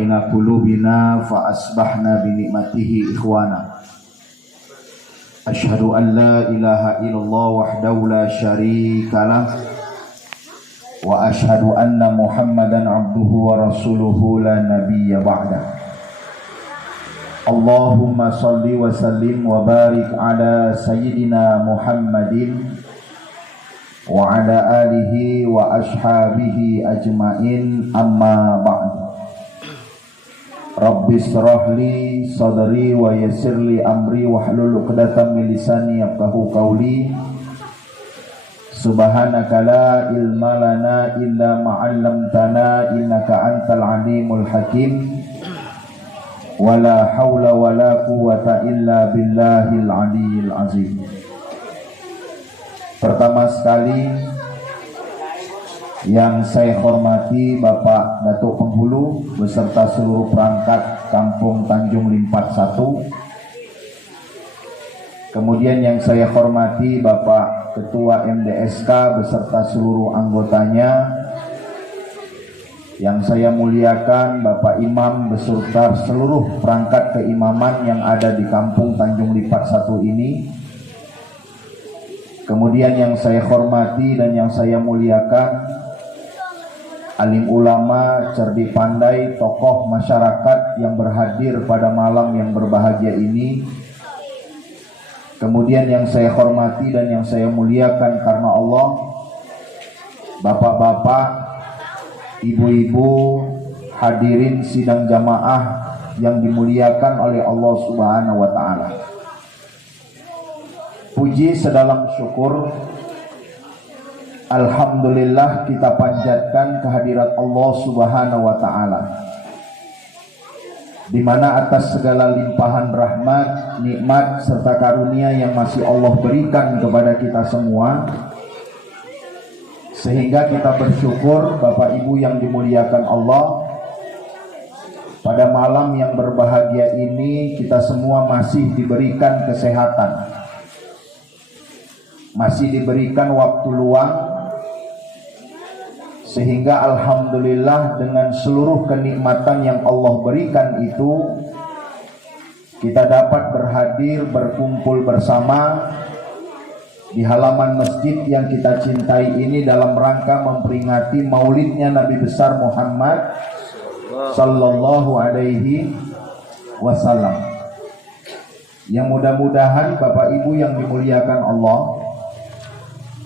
baina qulubina fa asbahna bi ni'matihi ikhwana. Asyhadu an la ilaha illallah wahdahu la syarikalah wa asyhadu anna Muhammadan abduhu wa rasuluhu la nabiyya ba'da. Allahumma salli wa sallim wa barik ala sayyidina Muhammadin wa ala alihi wa ashabihi ajmain, amma ba'd. Rabbi shrah li sadri wa yassir li amri wahlul 'uqdatam min lisani yafqahu qawli. Subhanaka la ilma lana illa ma 'allamtana innaka antal alimul hakim. Wala haula wala quwwata illa billahil aliyyil azim. Pertama sekali yang saya hormati Bapak Datuk Penghulu beserta seluruh perangkat Kampung Tanjung Limpat 1. Kemudian yang saya hormati Bapak Ketua MDSK beserta seluruh anggotanya. Yang saya muliakan Bapak Imam beserta seluruh perangkat keimaman yang ada di Kampung Tanjung Limpat 1 ini. Kemudian yang saya hormati dan yang saya muliakan alim ulama, cerdik pandai, tokoh masyarakat yang berhadir pada malam yang berbahagia ini. Kemudian yang saya hormati dan yang saya muliakan karena Allah, bapak-bapak, ibu-ibu, hadirin sidang jamaah yang dimuliakan oleh Allah Subhanahu wa taala. Puji sedalam syukur, alhamdulillah kita panjatkan kehadirat Allah Subhanahu wa taala, di mana atas segala limpahan rahmat, nikmat serta karunia yang masih Allah berikan kepada kita semua, sehingga kita bersyukur Bapak Ibu yang dimuliakan Allah, pada malam yang berbahagia ini kita semua masih diberikan kesehatan, masih diberikan waktu luang, sehingga alhamdulillah dengan seluruh kenikmatan yang Allah berikan itu, kita dapat berhadir berkumpul bersama di halaman masjid yang kita cintai ini dalam rangka memperingati maulidnya Nabi besar Muhammad sallallahu alaihi wasallam. Yang mudah-mudahan Bapak Ibu yang dimuliakan Allah,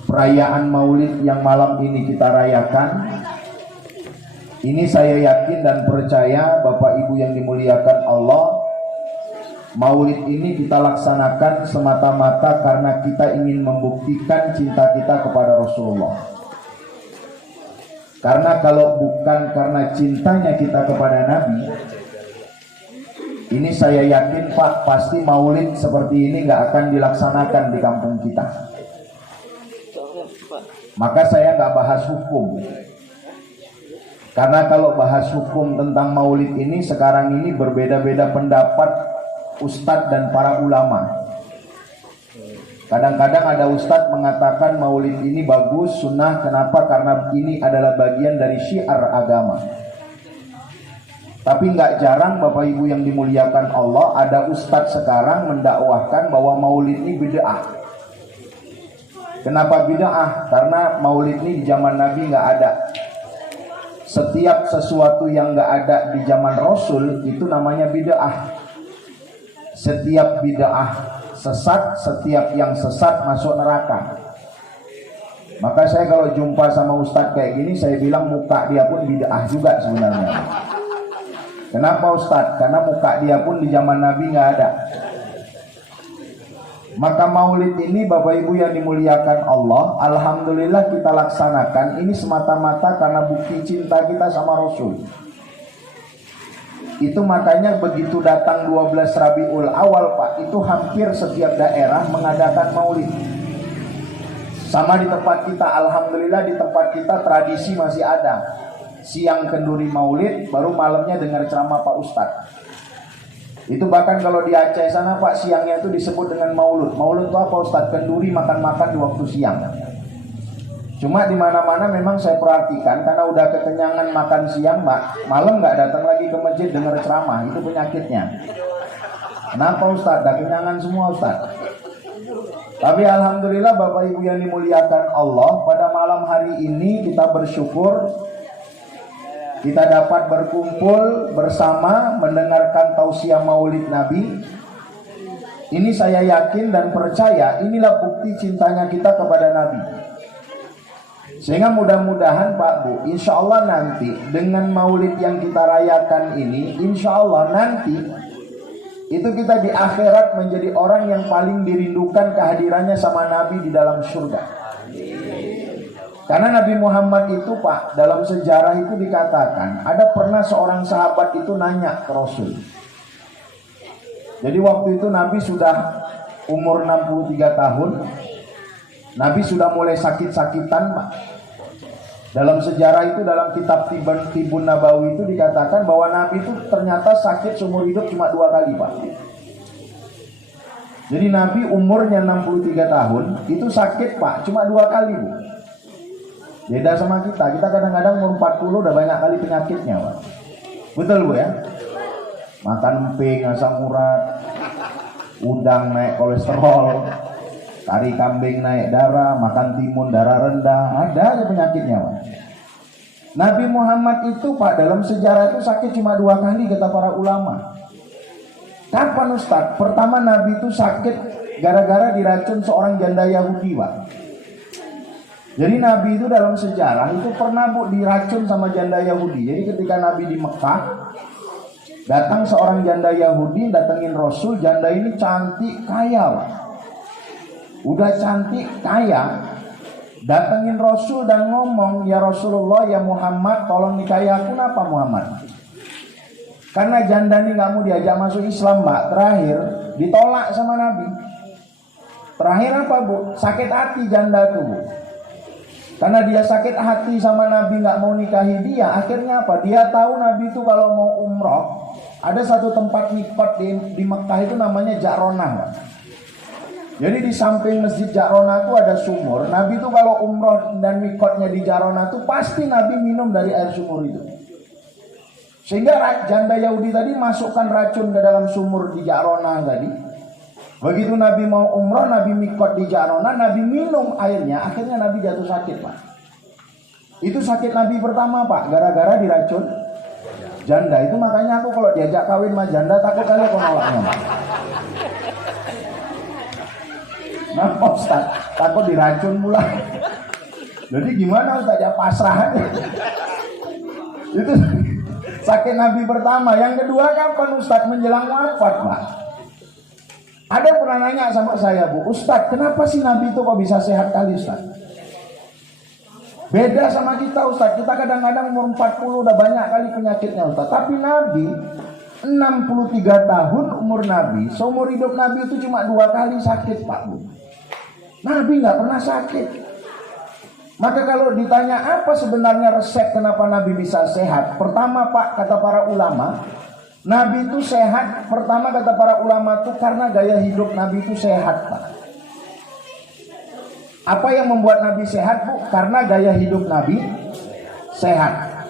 perayaan maulid yang malam ini kita rayakan, ini saya yakin dan percaya Bapak Ibu yang dimuliakan Allah, maulid ini kita laksanakan semata-mata karena kita ingin membuktikan cinta kita kepada Rasulullah. Karena kalau bukan karena cintanya kita kepada Nabi, ini saya yakin Pak, pasti maulid seperti ini gak akan dilaksanakan di kampung kita. Maka saya gak bahas hukum, karena kalau bahas hukum tentang maulid ini sekarang ini berbeda-beda pendapat ustadz dan para ulama. Kadang-kadang ada ustadz mengatakan maulid ini bagus, sunnah. Kenapa? Karena ini adalah bagian dari syiar agama. Tapi nggak jarang Bapak Ibu yang dimuliakan Allah, ada ustadz sekarang mendakwahkan bahwa maulid ini bid'ah. Kenapa bid'ah? Karena maulid ini di zaman Nabi nggak ada. Setiap sesuatu yang nggak ada di zaman Rasul itu namanya bid'ah. Setiap bid'ah sesat, setiap yang sesat masuk neraka. Maka saya kalau jumpa sama ustadz kayak gini, saya bilang muka dia pun bid'ah juga sebenarnya. Kenapa ustadz? Karena muka dia pun di zaman Nabi nggak ada. Maka maulid ini Bapak Ibu yang dimuliakan Allah, alhamdulillah kita laksanakan ini semata-mata karena bukti cinta kita sama Rasul. Itu makanya begitu datang 12 Rabiul Awal Pak, itu hampir setiap daerah mengadakan maulid. Sama di tempat kita, alhamdulillah di tempat kita tradisi masih ada. Siang kenduri maulid, baru malamnya dengar ceramah Pak Ustadz. Itu bahkan kalau di Aceh sana Pak, siangnya itu disebut dengan maulud. Maulud itu apa Ustadz? Kenduri makan-makan di waktu siang. Cuma di mana-mana memang saya perhatikan karena udah kekenyangan makan siang, Mbak, malam nggak datang lagi ke masjid dengar ceramah, itu penyakitnya. Kenapa Ustaz? Dah kenyangan semua Ustaz. Tapi alhamdulillah Bapak Ibu yang dimuliakan Allah, pada malam hari ini kita bersyukur kita dapat berkumpul bersama mendengarkan tausiah Maulid Nabi. Ini saya yakin dan percaya inilah bukti cintanya kita kepada Nabi. Sehingga mudah-mudahan Pak Bu, insya Allah nanti dengan Maulid yang kita rayakan ini, insya Allah nanti itu kita di akhirat menjadi orang yang paling dirindukan kehadirannya sama Nabi di dalam surga. Karena Nabi Muhammad itu Pak, dalam sejarah itu dikatakan ada pernah seorang sahabat itu nanya ke Rasul. Jadi waktu itu Nabi sudah umur 63 tahun. Nabi sudah mulai sakit-sakitan Pak. Dalam sejarah itu, dalam kitab Tibun Nabawi itu dikatakan bahwa Nabi itu ternyata sakit seumur hidup cuma 2 kali Pak. Jadi Nabi umurnya 63 tahun itu sakit Pak cuma 2 kali Bu. Beda sama kita kadang-kadang umur 40 udah banyak kali penyakitnya Pak. Betul Bu ya? Makan emping, asam urat, udang naik kolesterol, kari kambing naik darah, makan timun darah rendah, ada aja penyakitnya Pak. Nabi Muhammad itu Pak dalam sejarah itu sakit cuma 2 kali kata para ulama. Kapan Ustaz? Pertama Nabi itu sakit gara-gara diracun seorang janda Yahudi Pak. Jadi Nabi itu dalam sejarah itu pernah Bu diracun sama janda Yahudi. Jadi ketika Nabi di Mekah, datang seorang janda Yahudi datengin Rasul. Janda ini cantik kaya Pak. Udah cantik kaya, datengin Rasul dan ngomong, ya Rasulullah, ya Muhammad, tolong nikahi aku. Kenapa Muhammad? Karena janda ini gak mau diajak masuk Islam Mbak. Terakhir ditolak sama Nabi. Terakhir apa Bu? Sakit hati janda itu Bu. Karena dia sakit hati sama Nabi gak mau nikahi dia. Akhirnya apa? Dia tahu Nabi itu kalau mau umroh, ada satu tempat mikot di Mekah itu namanya Ja'ronah Mbak. Jadi di samping masjid Ja'ronah itu ada sumur. Nabi itu kalau umroh dan mikotnya di Ja'ronah itu pasti Nabi minum dari air sumur itu. Sehingga janda Yahudi tadi masukkan racun ke dalam sumur di Ja'ronah tadi. Begitu Nabi mau umroh, Nabi mikot di Ja'ronah, Nabi minum airnya, akhirnya Nabi jatuh sakit Pak. Itu sakit Nabi pertama Pak, gara-gara diracun janda. Itu makanya aku kalau diajak kawin sama janda takut kali aku nolaknya Pak. Nah Ustaz, takut diracun pula. Jadi gimana Ustaz, ya pasrah aja. Itu sakit Nabi pertama. Yang kedua kapan Ustaz? Menjelang wafat Pak. Ada yang pernah nanya sama saya Bu, Ustaz kenapa sih Nabi itu kok bisa sehat kali Ustaz? Beda sama kita Ustaz, kita kadang-kadang umur 40 udah banyak kali penyakitnya Ustaz. Tapi Nabi 63 tahun umur Nabi, seumur hidup Nabi itu cuma 2 kali sakit Pak Bu. Nabi gak pernah sakit. Maka kalau ditanya apa sebenarnya resep kenapa Nabi bisa sehat? Pertama Pak, kata para ulama, Nabi itu sehat. Pertama kata para ulama itu karena gaya hidup Nabi itu sehat Pak. Apa yang membuat Nabi sehat Bu? Karena gaya hidup Nabi sehat.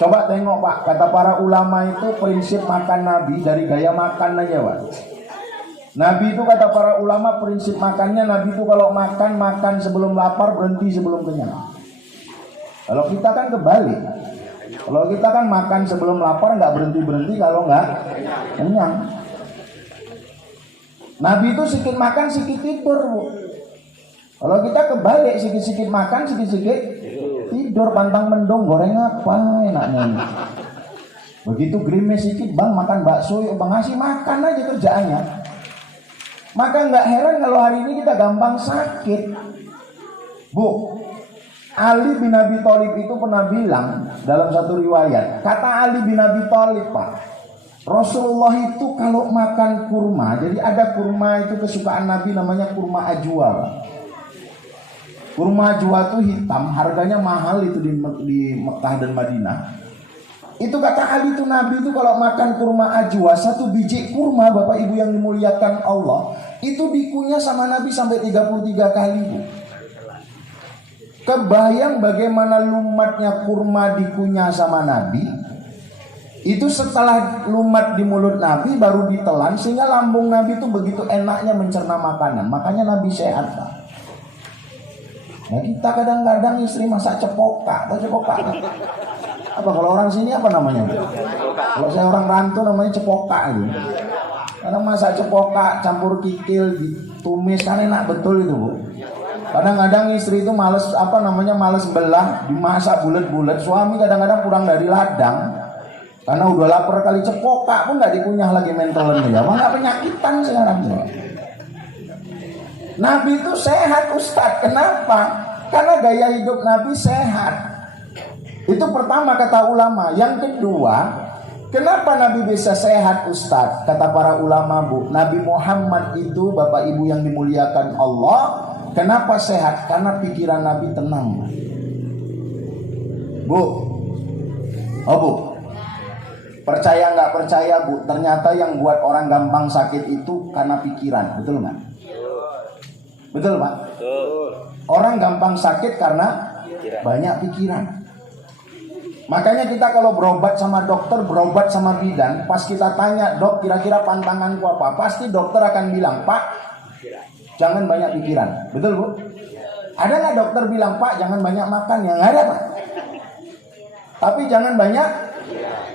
Coba tengok Pak, kata para ulama itu prinsip makan Nabi dari gaya makan aja Pak. Nabi itu kata para ulama prinsip makannya, Nabi itu kalau makan sebelum lapar, berhenti sebelum kenyang. Kalau kita kan kebalik. Kalau kita kan makan sebelum lapar, nggak berhenti kalau nggak kenyang. Nabi itu sedikit makan, sedikit tidur Bu. Kalau kita kebalik, sedikit makan, sedikit tidur, pantang mendung, goreng apa enaknya ini. Begitu gerimis sedikit, Bang makan bakso, Bang ngasih makan aja kerjaannya. Maka nggak heran kalau hari ini kita gampang sakit Bu. Ali bin Abi Thalib itu pernah bilang dalam satu riwayat, kata Ali bin Abi Thalib Pak, Rasulullah itu kalau makan kurma, jadi ada kurma itu kesukaan Nabi namanya kurma ajwa Pak. Kurma ajwa itu hitam, harganya mahal itu di Mekah dan Madinah. Itu kata Ali itu Nabi itu kalau makan kurma ajwa, 1 biji kurma Bapak Ibu yang dimuliakan Allah, itu dikunyah sama Nabi sampai 33 kali Bu. Kebayang bagaimana lumatnya kurma dikunyah sama Nabi. Itu setelah lumat di mulut Nabi baru ditelan, sehingga lambung Nabi itu begitu enaknya mencerna makanan. Makanya Nabi sehat, Pak. Nah, kita kadang-kadang istri masak cepoka. Tahu cepoka? Apa kalau orang sini apa namanya? Kalau saya orang rantau namanya cepoka itu. Kadang masak cepoka campur kikil ditumis kan enak betul itu, Bu. Kadang-kadang istri itu males males belah, dimasak bulat-bulat. Suami kadang-kadang pulang dari ladang karena udah lapar kali, cepoka pun nggak dikunyah lagi mentelan ya. Malah penyakitan sekarang. Nabi itu sehat, Ustadz. Kenapa? Karena gaya hidup Nabi sehat. Itu pertama kata ulama. Yang kedua, kenapa Nabi bisa sehat, Ustadz? Kata para ulama, Bu, Nabi Muhammad itu, Bapak Ibu yang dimuliakan Allah, kenapa sehat? Karena pikiran Nabi tenang. Bu, oh Bu, percaya nggak percaya, Bu, ternyata yang buat orang gampang sakit itu karena pikiran. Betul nggak? Betul, Pak? Betul. Orang gampang sakit karena banyak pikiran. Makanya kita kalau berobat sama dokter, berobat sama bidan, pas kita tanya, dok kira-kira pantanganku apa? Pasti dokter akan bilang, Pak, jangan banyak pikiran. Betul, Bu? Ada nggak dokter bilang, Pak, jangan banyak makan? Ya nggak ada, Pak. Tapi jangan banyak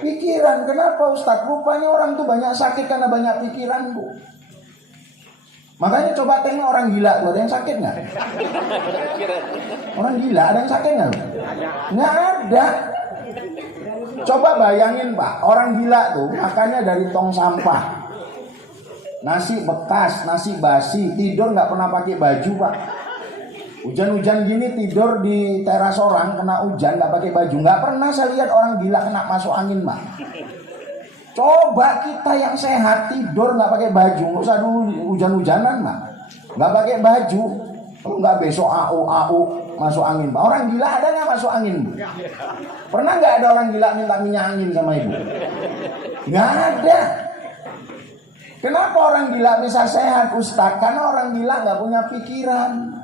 pikiran. Kenapa, Ustadz? Rupanya orang tuh banyak sakit karena banyak pikiran, Bu. Makanya coba tengok orang gila tuh, ada yang sakit nggak? Orang gila ada yang sakit nggak? Nggak ada. Coba bayangin, Pak, orang gila tuh makannya dari tong sampah, nasi bekas, nasi basi, tidur nggak pernah pakai baju, Pak. Hujan-hujan gini tidur di teras orang, kena hujan nggak pakai baju. Nggak pernah saya lihat orang gila kena masuk angin, Pak. Coba kita yang sehat tidur nggak pakai baju, nggak usah dulu hujan-hujanan, Pak. Nggak pakai baju, kalau nggak besok au masuk angin, Pak. Orang gila ada nggak masuk angin, Bu? Pernah nggak ada orang gila minta minyak angin sama Ibu? Nggak ada. Kenapa orang gila bisa sehat, Ustadz? Karena orang gila nggak punya pikiran.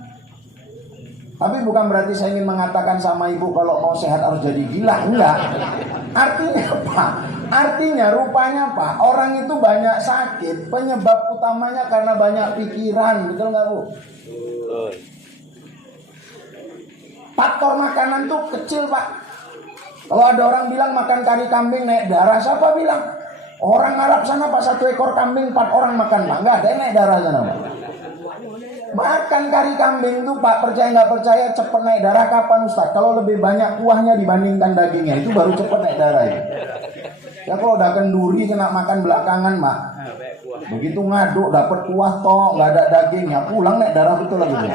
Tapi bukan berarti saya ingin mengatakan sama Ibu kalau mau sehat harus jadi gila. Enggak. Artinya apa? Artinya rupanya Pak, orang itu banyak sakit, penyebab utamanya karena banyak pikiran. Betul nggak, Bu? Betul. Faktor makanan tuh kecil, Pak. Kalau ada orang bilang makan kari kambing naik darah, siapa bilang? Orang Arab sana Pak, 1 ekor kambing 4 orang makan, Pak. Nggak ada yang naik darah sana, Pak. Makan kari kambing tuh, Pak, percaya nggak percaya cepet naik darah kapan, Ustaz? Kalau lebih banyak kuahnya dibandingkan dagingnya, itu baru cepet naik darah ya. Ya kalau udah kenduri kena makan belakangan, Mak. Begitu ngaduk dapat kuah toh, nggak ada dagingnya, pulang naik darah betul lagi, Bu.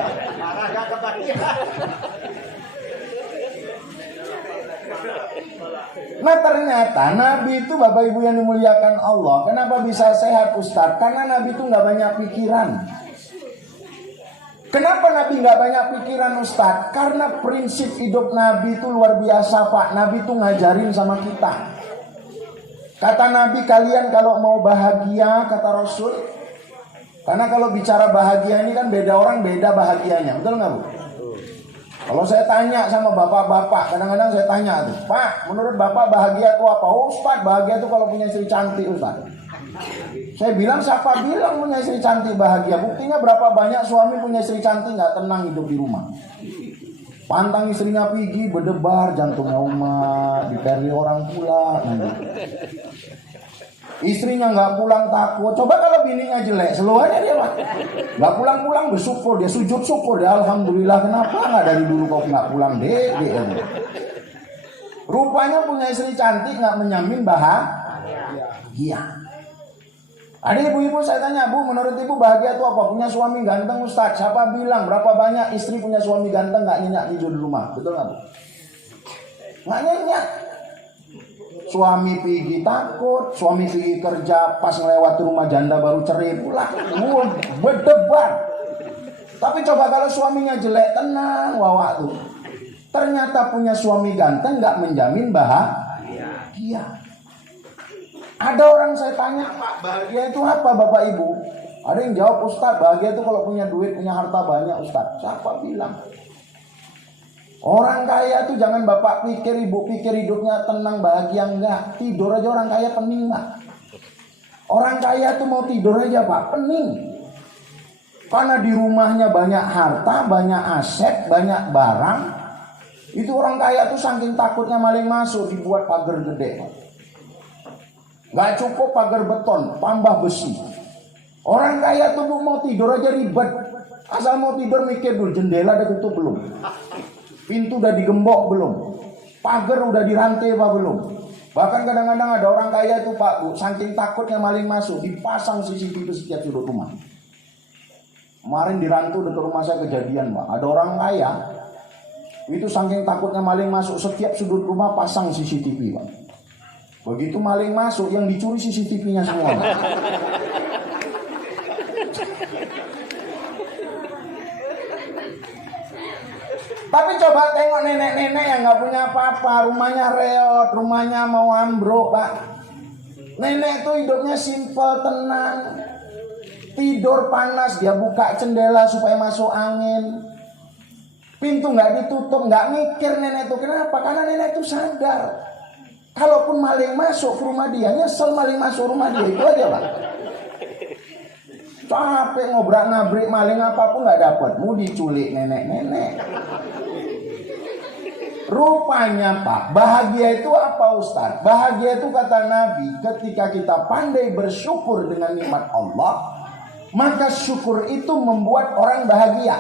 Nah ternyata Nabi itu, Bapak Ibu yang dimuliakan Allah, kenapa bisa sehat, Ustaz? Karena Nabi itu nggak banyak pikiran. Kenapa Nabi nggak banyak pikiran, Ustaz? Karena prinsip hidup Nabi itu luar biasa, Pak. Nabi itu ngajarin sama kita. Kata Nabi, kalian kalau mau bahagia, kata Rasul, karena kalau bicara bahagia ini kan beda orang beda bahagianya, betul nggak, Bu? Kalau saya tanya sama bapak-bapak, kadang-kadang saya tanya tuh, Pak, menurut bapak bahagia itu apa? Oh, Ustaz, bahagia itu kalau punya istri cantik, Ustaz. Saya bilang, siapa bilang punya istri cantik bahagia? Buktinya berapa banyak suami punya istri cantik nggak tenang hidup di rumah. Pantang istrinya pergi, berdebar, jantungnya umat, diperi orang pula. Istrinya nggak pulang takut. Coba kalau bininya jelek, seluruhnya dia Pak. Nggak pulang-pulang bersyukur, dia sujud syukur, dia alhamdulillah. Kenapa nggak dari dulu kau nggak pulang, dek? Rupanya punya istri cantik nggak menjamin bahagia. Ada ibu-ibu saya tanya, Bu, menurut ibu bahagia itu apa? Punya suami ganteng, Ustaz. Siapa bilang? Berapa banyak istri punya suami ganteng nggak nyenyak tidur di rumah? Betul nggak, Bu? Nggak nyenyak. Suami pergi takut, suami pergi kerja, pas ngelewat rumah janda baru cerai pulang, berdebar. Tapi coba kalau suaminya jelek, tenang, wawa tuh. Ternyata punya suami ganteng nggak menjamin bahagia. Ada orang saya tanya, Pak, bahagia itu apa, Bapak Ibu? Ada yang jawab, Ustaz, bahagia itu kalau punya duit, punya harta banyak, Ustaz. Siapa bilang? Orang kaya tuh jangan bapak pikir, ibu pikir hidupnya tenang bahagia, enggak. Tidur aja orang kaya pening pak. Orang kaya tuh mau tidur aja pak pening. Karena di rumahnya banyak harta, banyak aset, banyak barang. Itu orang kaya tuh saking takutnya maling masuk dibuat pagar gede. Gak cukup pagar beton, tambah besi. Orang kaya tuh mau tidur aja ribet. Asal mau tidur mikir dulu jendela udah tutup belum, pintu udah digembok belum, pagar udah dirantai apa belum. Bahkan kadang-kadang ada orang kaya itu pak bu, saking takutnya maling masuk dipasang CCTV setiap sudut rumah. Kemarin di Rantu dekat rumah saya kejadian pak, ada orang kaya itu saking takutnya maling masuk setiap sudut rumah pasang CCTV pak. Begitu maling masuk yang dicuri CCTV-nya semua pak. Tapi coba tengok nenek-nenek yang gak punya apa-apa, rumahnya reot, rumahnya mau ambruk pak. Nenek tuh hidupnya simple, tenang. Tidur panas, dia buka jendela supaya masuk angin. Pintu gak ditutup, gak mikir nenek tuh. Kenapa? Karena nenek tuh sadar. Kalaupun maling masuk ke rumah dia, nyesel maling masuk rumah dia, itu aja pak. Capek ngobrak-ngabrik maling apapun gak dapat, mau diculik nenek-nenek. Rupanya pak, bahagia itu apa Ustaz? Bahagia itu kata Nabi, ketika kita pandai bersyukur dengan nikmat Allah, maka syukur itu membuat orang bahagia.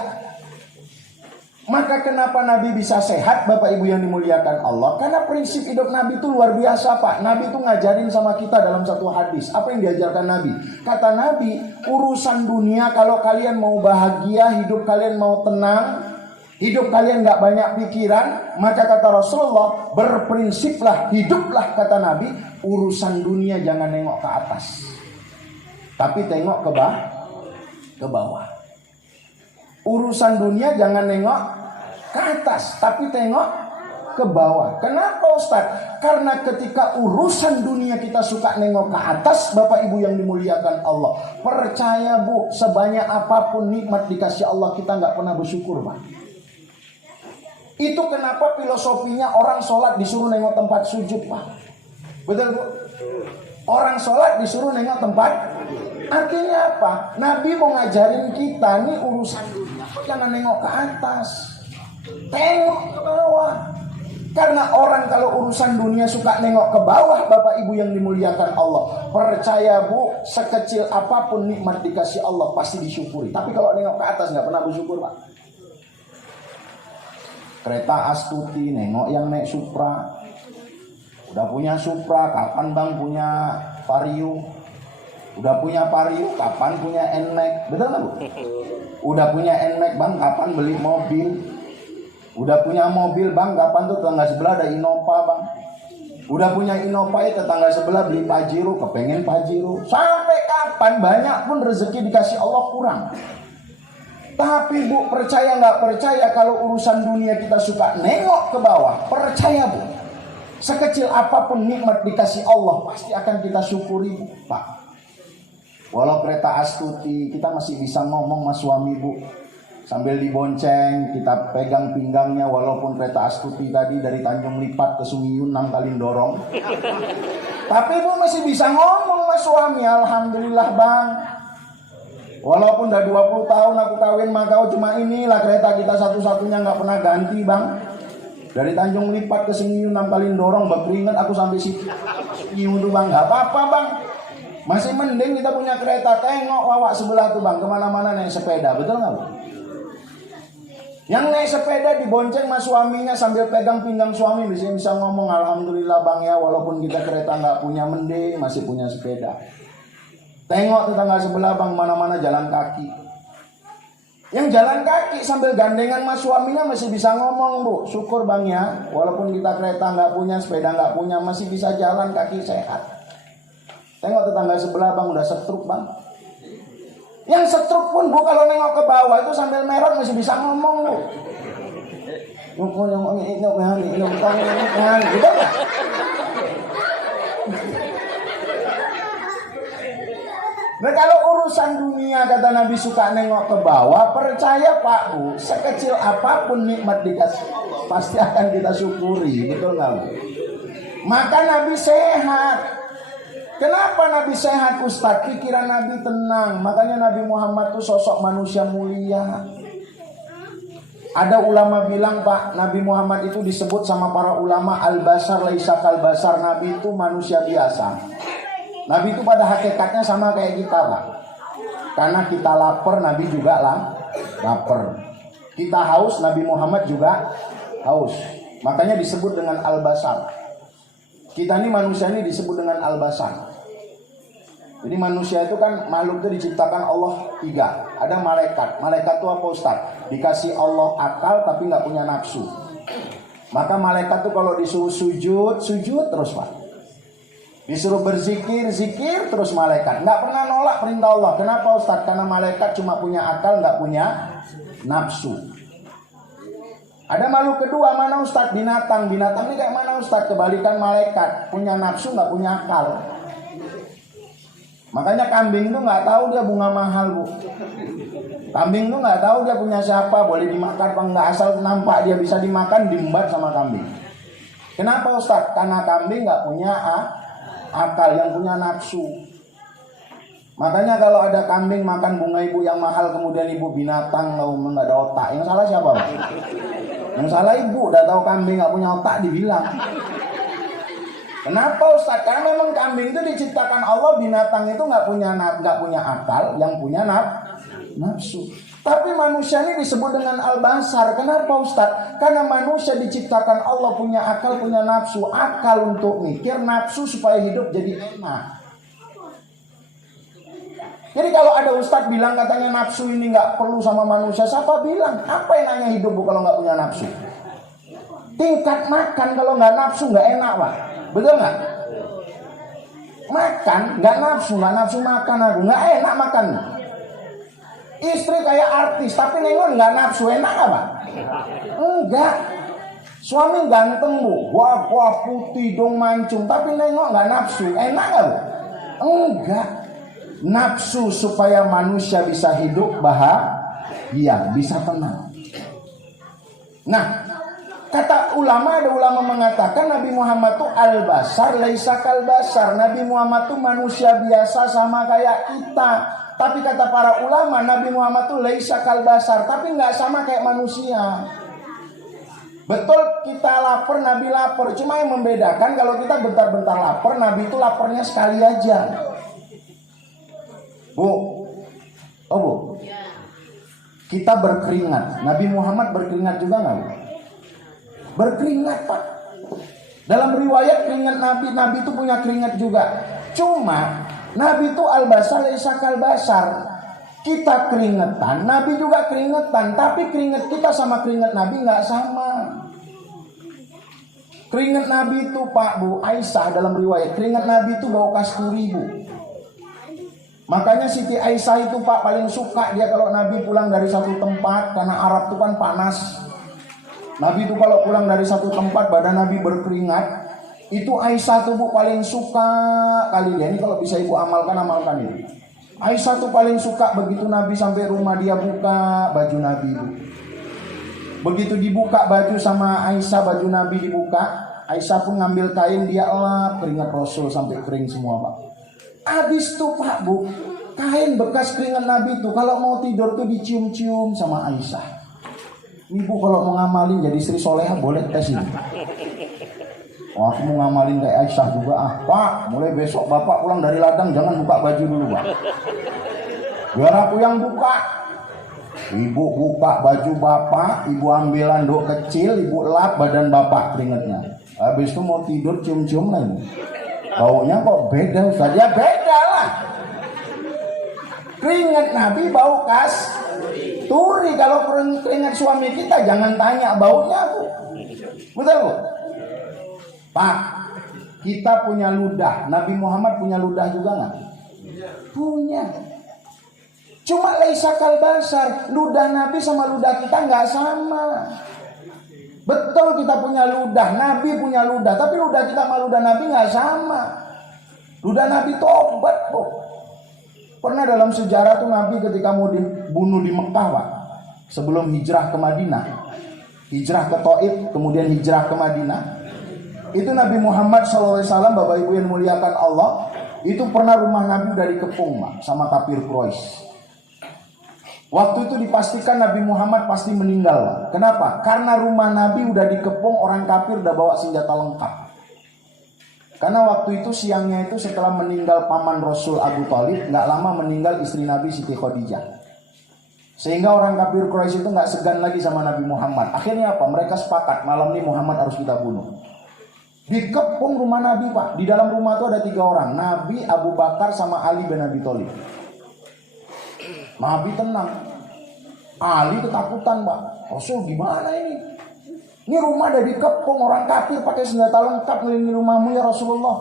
Maka kenapa Nabi bisa sehat Bapak Ibu yang dimuliakan Allah? Karena prinsip hidup Nabi itu luar biasa pak. Nabi itu ngajarin sama kita dalam satu hadis. Apa yang diajarkan Nabi? Kata Nabi, urusan dunia kalau kalian mau bahagia, hidup kalian mau tenang, hidup kalian gak banyak pikiran, maka kata Rasulullah, berprinsiplah, hiduplah kata Nabi, urusan dunia jangan nengok ke atas, tapi tengok ke bawah. Urusan dunia jangan nengok ke atas, tapi tengok ke bawah. Kenapa Ustaz? Karena ketika urusan dunia kita suka nengok ke atas, Bapak Ibu yang dimuliakan Allah, percaya bu, sebanyak apapun nikmat dikasih Allah, kita gak pernah bersyukur pak. Itu kenapa filosofinya orang sholat disuruh nengok tempat sujud pak. Betul bu? Orang sholat disuruh nengok tempat. Artinya apa? Nabi mau ngajarin kita nih urusan dunia jangan nengok ke atas, tengok ke bawah. Karena orang kalau urusan dunia suka nengok ke bawah, Bapak Ibu yang dimuliakan Allah, percaya bu, sekecil apapun nikmat dikasih Allah pasti disyukuri. Tapi kalau nengok ke atas nggak pernah bersyukur pak. Kereta Astuti, nengok yang naik Supra. Udah punya Supra, kapan bang punya Vario? Udah punya Vario, kapan punya Nmax? Betul nggak bu? Udah punya Nmax bang, kapan beli mobil? Udah punya mobil bang, kapan tuh tetangga sebelah ada Innova bang? Udah punya Innova ya tetangga sebelah beli Pajero, kepengen Pajero. Sampai kapan? Banyak pun rezeki dikasih Allah kurang. Tapi bu, percaya nggak percaya, kalau urusan dunia kita suka nengok ke bawah, percaya bu, sekecil apapun nikmat dikasih Allah pasti akan kita syukuri pak. Walau kereta Astuti, kita masih bisa ngomong sama suami bu, sambil dibonceng, kita pegang pinggangnya. Walaupun kereta Astuti tadi dari Tanjung Lipat ke Sumiun 6 kali dorong, tapi bu masih bisa ngomong sama suami, alhamdulillah bang. Walaupun udah 20 tahun aku kawin sama kau, cuma inilah kereta kita satu-satunya gak pernah ganti bang. Dari Tanjung Lipat ke Sumiun 6 kali dorong, berkeringat aku sampai Sumiun tuh bang. Gak apa-apa bang, masih mending kita punya kereta. Tengok wawak sebelah tuh bang, kemana-mana naik sepeda, betul gak bu? Yang naik sepeda dibonceng sama suaminya sambil pegang pinggang suami, bisa ngomong alhamdulillah bang ya, walaupun kita kereta gak punya, mending masih punya sepeda. Tengok tetangga sebelah bang, mana-mana jalan kaki. Yang jalan kaki sambil gandengan sama suaminya masih bisa ngomong bu, syukur bang ya, walaupun kita kereta gak punya, sepeda gak punya, masih bisa jalan kaki sehat. Tengok tetangga sebelah bang, udah setruk bang. Yang setruk pun bu, kalau nengok ke bawah itu sambil merot masih bisa ngomong bu. Gitu gak? Nah kalau urusan dunia kata Nabi suka nengok ke bawah, percaya Pak Bu, sekecil apapun nikmat dikasih pasti akan kita syukuri, betul nggak Bu? Maka Nabi sehat. Kenapa Nabi sehat Ustadz? Pikiran Nabi tenang. Makanya Nabi Muhammad itu sosok manusia mulia. Ada ulama bilang Pak, Nabi Muhammad itu disebut sama para ulama al-basar laisa kal basar. Nabi itu manusia biasa. Nabi itu pada hakikatnya sama kayak kita Pak. Karena kita lapar, Nabi juga lapar. Kita haus, Nabi Muhammad juga haus. Makanya disebut dengan al-basar. Kita ini manusia ini disebut dengan al-basar. Jadi manusia itu kan makhluk itu diciptakan Allah 3. Ada malaikat. Malaikat itu apa Ustaz? Dikasih Allah akal tapi nggak punya nafsu. Maka malaikat itu kalau disuruh sujud terus Pak. Disuruh berzikir terus malaikat. Nggak pernah nolak perintah Allah. Kenapa Ustaz? Karena malaikat cuma punya akal, nggak punya nafsu. Ada makhluk kedua, mana Ustaz? Binatang. Binatang ini kayak mana Ustaz? Kebalikan malaikat. Punya nafsu, nggak punya akal. Makanya kambing tuh nggak tahu dia bunga mahal Bu. Kambing tuh nggak tahu dia punya siapa, boleh dimakan apa nggak, asal nampak dia bisa dimakan, diembat sama kambing. Kenapa Ustaz? Karena kambing nggak punya akal, yang punya nafsu. Makanya kalau ada kambing makan bunga ibu yang mahal, kemudian ibu binatang lalu nggak ada otak, yang salah siapa Pak? Yang salah ibu, udah tahu kambing nggak punya otak dibilang. Kenapa Ustaz? Karena memang kambing itu diciptakan Allah, binatang itu nggak punya akal, yang punya nafsu. Tapi manusia ini disebut dengan al-basar. Kenapa Ustaz? Karena manusia diciptakan Allah punya akal, punya nafsu. Akal untuk mikir, nafsu supaya hidup jadi enak. Jadi kalau ada Ustaz bilang katanya nafsu ini nggak perlu sama manusia, siapa bilang? Apa enaknya hidup Bu kalau nggak punya nafsu? Tingkat makan kalau nggak nafsu nggak enak Pak. Betul nggak? Makan nggak nafsu makan aku, nggak enak makan. Istri kayak artis tapi nengok nggak nafsu, enak apa? Enggak. Suami ganteng Bu, wah putih dong mancung, tapi nengok nggak nafsu, enak nggak Bu? Enggak. Nafsu supaya manusia bisa hidup bahagia, bisa tenang. Nah, kata ulama, ada ulama mengatakan Nabi Muhammad itu al-basar laisa kal basar. Nabi Muhammad itu manusia biasa sama kayak kita. Tapi kata para ulama Nabi Muhammad itu laisa kal basar, tapi nggak sama kayak manusia. Betul kita lapar, Nabi lapar. Cuma yang membedakan kalau kita bentar-bentar lapar, Nabi itu laparnya sekali aja. Bu, oh Bu, kita berkeringat. Nabi Muhammad berkeringat juga nggak Bu? Berkeringat Pak. Dalam riwayat keringat Nabi itu punya keringat juga. Cuma Nabi itu al-basar laisa kal basar. Kita keringetan, Nabi juga keringetan. Tapi keringat kita sama keringat Nabi nggak sama. Keringat Nabi itu Pak Bu, Aisyah dalam riwayat keringat Nabi itu bau kasturi Bu. Makanya Siti Aisyah itu Pak paling suka dia kalau Nabi pulang dari satu tempat, karena Arab itu kan panas. Nabi itu kalau pulang dari satu tempat badan Nabi berkeringat, itu Aisyah tuh Bu paling suka kali dia. Ini kalau bisa Ibu amalkan ini. Aisyah tuh paling suka begitu Nabi sampai rumah dia buka baju Nabi Bu. Begitu dibuka baju sama Aisyah, baju Nabi dibuka, Aisyah pun ngambil kain, dia elap keringat Rasul sampai kering semua Pak. Habis tuh Pak Bu, kain bekas keringat Nabi tuh kalau mau tidur tuh dicium-cium sama Aisyah. Ibu kalau mau ngamalin jadi Sri Soleha boleh tes ini. Wah, aku mau ngamalin kayak Aisyah juga Pak, mulai besok Bapak pulang dari ladang jangan buka baju dulu Pak. Biar aku yang buka. Ibu buka baju Bapak, Ibu ambil handuk kecil, Ibu lap badan Bapak keringatnya. Habis itu mau tidur cium-cium lagi. Baunya kok beda Ustaz? Ya beda lah. Keringat Nabi bau kasturi. Kalau keringat suami kita jangan tanya baunya Bu. Betul Bu? Pak, kita punya ludah. Nabi Muhammad punya ludah juga nggak? Punya. Cuma laisa kal basar. Ludah Nabi sama ludah kita nggak sama. Betul kita punya ludah, Nabi punya ludah, tapi ludah kita sama ludah Nabi nggak sama. Ludah Nabi itu obat Bu. Pernah dalam sejarah tuh Nabi ketika mau dibunuh di Mekah, Pak, sebelum hijrah ke Madinah, hijrah ke Taif, kemudian hijrah ke Madinah, itu Nabi Muhammad SAW, Bapak Ibu yang muliakan Allah, itu pernah rumah Nabi udah dikepung, Pak, sama kafir Quraisy. Waktu itu dipastikan Nabi Muhammad pasti meninggal. Kenapa? Karena rumah Nabi udah dikepung, orang kafir udah bawa senjata lengkap. Karena waktu itu siangnya itu setelah meninggal paman Rasul Abu Thalib, gak lama meninggal istri Nabi Siti Khadijah. Sehingga orang kafir Quraisy itu gak segan lagi sama Nabi Muhammad. Akhirnya apa? Mereka sepakat malam ini Muhammad harus kita bunuh. Dikepung rumah Nabi, Pak. Di dalam rumah itu ada 3 orang, Nabi, Abu Bakar, sama Ali bin Abi Thalib. Nabi tenang, Ali ketakutan, Pak. Rasul gimana ini? Ini rumah ada dikepung, orang kafir pakai senjata lengkap ngelilingi rumahmu ya Rasulullah.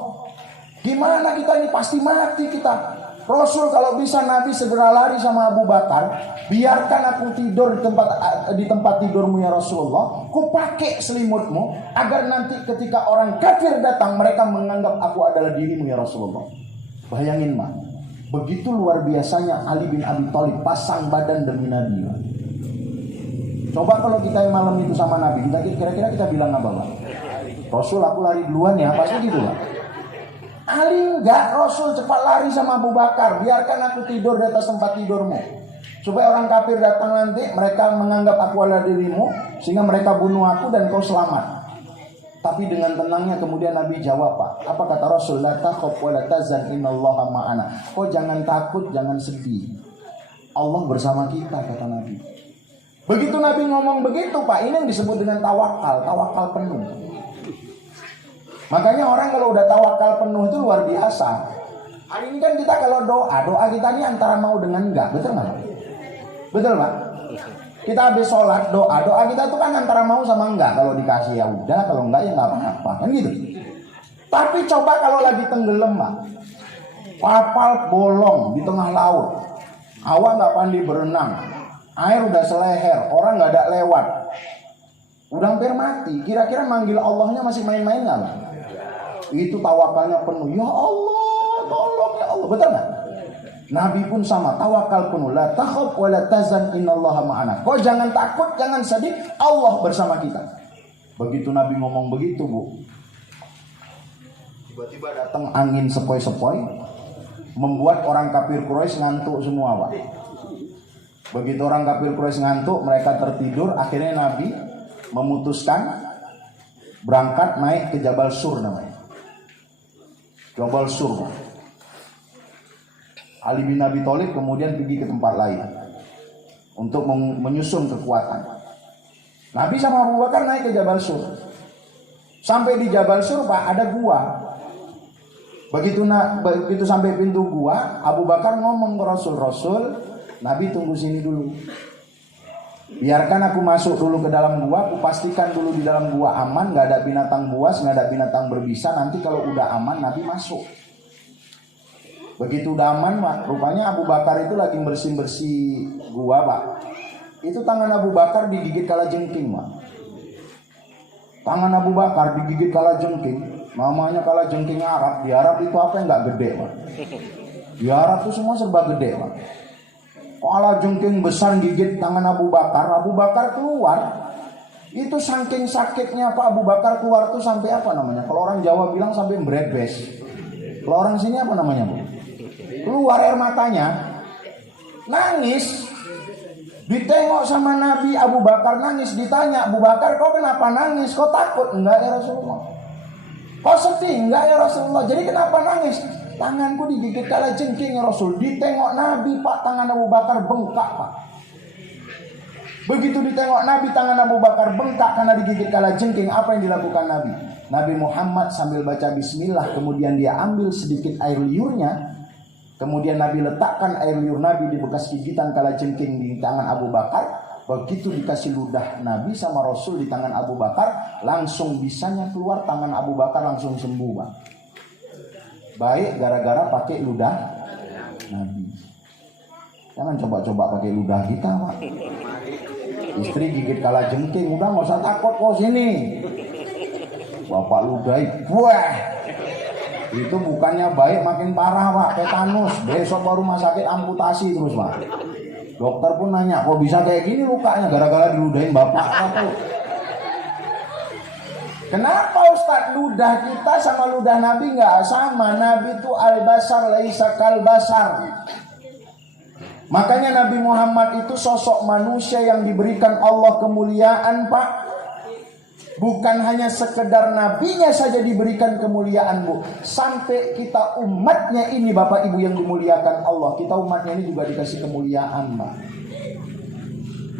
Gimana kita ini? Pasti mati kita. Rasul kalau bisa Nabi segera lari sama Abu Bakar. Biarkan aku tidur di tempat tidurmu ya Rasulullah. Ku pakai selimutmu agar nanti ketika orang kafir datang mereka menganggap aku adalah dirimu ya Rasulullah. Bayangin, Mak. Begitu luar biasanya Ali bin Abi Thalib pasang badan demi Nabi. Coba kalau kita yang malam itu sama Nabi, kira-kira kita bilang apa, Pak? Rasul aku lari duluan ya, pasti gitu lah. Ali enggak, Rasul cepat lari sama Abu Bakar. Biarkan aku tidur di atas tempat tidurmu, supaya orang kafir datang nanti mereka menganggap aku adalah dirimu, sehingga mereka bunuh aku dan kau selamat. Tapi dengan tenangnya kemudian Nabi jawab, Pak. Apa kata Rasul? La takhaf wa la tahzan innallaha ma'ana. Kau jangan takut, jangan sedih. Allah bersama kita, kata Nabi. Begitu Nabi ngomong begitu, Pak, ini yang disebut dengan tawakal, tawakal penuh. Makanya orang kalau udah tawakal penuh itu luar biasa. Hari ini kan kita kalau doa kita ini antara mau dengan enggak, betul nggak? Betul, Pak? Kita habis sholat, doa kita tuh kan antara mau sama enggak. Kalau dikasih ya udah, kalau enggak ya nggak apa-apa, kan gitu. Tapi coba kalau lagi tenggelam, Pak, kapal bolong di tengah laut, awak nggak pandai berenang, air udah seleher, orang nggak ada lewat, udah hampir mati. Kira-kira manggil Allahnya masih main-main nggak, Pak? Itu tawakalnya penuh. Ya Allah, tolong ya Allah, betul nggak? Nabi pun sama, tawakal penuh. La takhaf wa la tahzan innallaha ma'ana. Kau jangan takut, jangan sedih, Allah bersama kita. Begitu Nabi ngomong begitu, Bu, tiba-tiba datang angin sepoi-sepoi, membuat orang kafir Quraisy ngantuk semua, Pak. Begitu orang kafir Quraisy ngantuk, mereka tertidur. Akhirnya Nabi memutuskan berangkat naik ke Jabal Sur namanya. Jabal Sur, Pak. Ali bin Abi Thalib kemudian pergi ke tempat lain untuk menyusun kekuatan. Nabi sama Abu Bakar naik ke Jabal Sur. Sampai di Jabal Sur, Pak, ada gua. Begitu sampai pintu gua, Abu Bakar ngomong ke Rasul, Nabi tunggu sini dulu. Biarkan aku masuk dulu ke dalam gua, aku pastikan dulu di dalam gua aman, gak ada binatang buas, gak ada binatang berbisa. Nanti kalau udah aman, Nabi masuk. Begitu udah aman, Pak, rupanya Abu Bakar itu lagi bersih-bersih gua, Pak. Itu tangan Abu Bakar digigit kalajengking, Pak. Tangan Abu Bakar digigit kalajengking. Namanya kalajengking Arab. Di Arab itu apa yang gak gede, Pak? Di Arab itu semua serba gede, Pak. Kalajengking besar gigit tangan Abu Bakar. Abu Bakar keluar. Itu saking sakitnya, Pak, Abu Bakar keluar tuh sampai apa namanya? Kalau orang Jawa bilang sampai mbrebes. Kalau orang sini apa namanya, Bu? Keluar air matanya, nangis. Ditengok sama Nabi, Abu Bakar nangis. Ditanya, Abu Bakar, kau kenapa nangis? Kau takut? Enggak ya Rasulullah. Kau sedih? Enggak ya Rasulullah. Jadi kenapa nangis? Tanganku digigit kalajengking ya Rasul. Ditengok Nabi, Pak, tangan Abu Bakar bengkak, Pak. Begitu ditengok Nabi, tangan Abu Bakar bengkak karena digigit kalajengking. Apa yang dilakukan Nabi? Nabi Muhammad sambil baca bismillah, kemudian dia ambil sedikit air liurnya. Kemudian Nabi letakkan air liur Nabi di bekas gigitan kalajengking di tangan Abu Bakar. Begitu dikasih ludah Nabi sama Rasul di tangan Abu Bakar, langsung bisanya keluar tangan Abu Bakar langsung sembuh, Pak. Baik gara-gara pakai ludah Nabi. Jangan coba-coba pakai ludah kita, Pak. Istri gigit kalajengking, udah nggak usah takut kok sini. Bapak ludahi, wah. Itu bukannya baik makin parah Pak, tetanus. Besok baru rumah sakit amputasi terus Pak. Dokter pun nanya, kok bisa kayak gini lukanya? Gara-gara diludahin bapak atau? Kenapa Ustaz? Ludah kita sama ludah Nabi nggak sama. Nabi itu al-basar laisa kal-basar. Makanya Nabi Muhammad itu sosok manusia yang diberikan Allah kemuliaan Pak. Bukan hanya sekedar nabinya saja diberikan kemuliaan Bu. Sampai kita umatnya ini Bapak Ibu yang dimuliakan Allah. Kita umatnya ini juga dikasih kemuliaan Pak.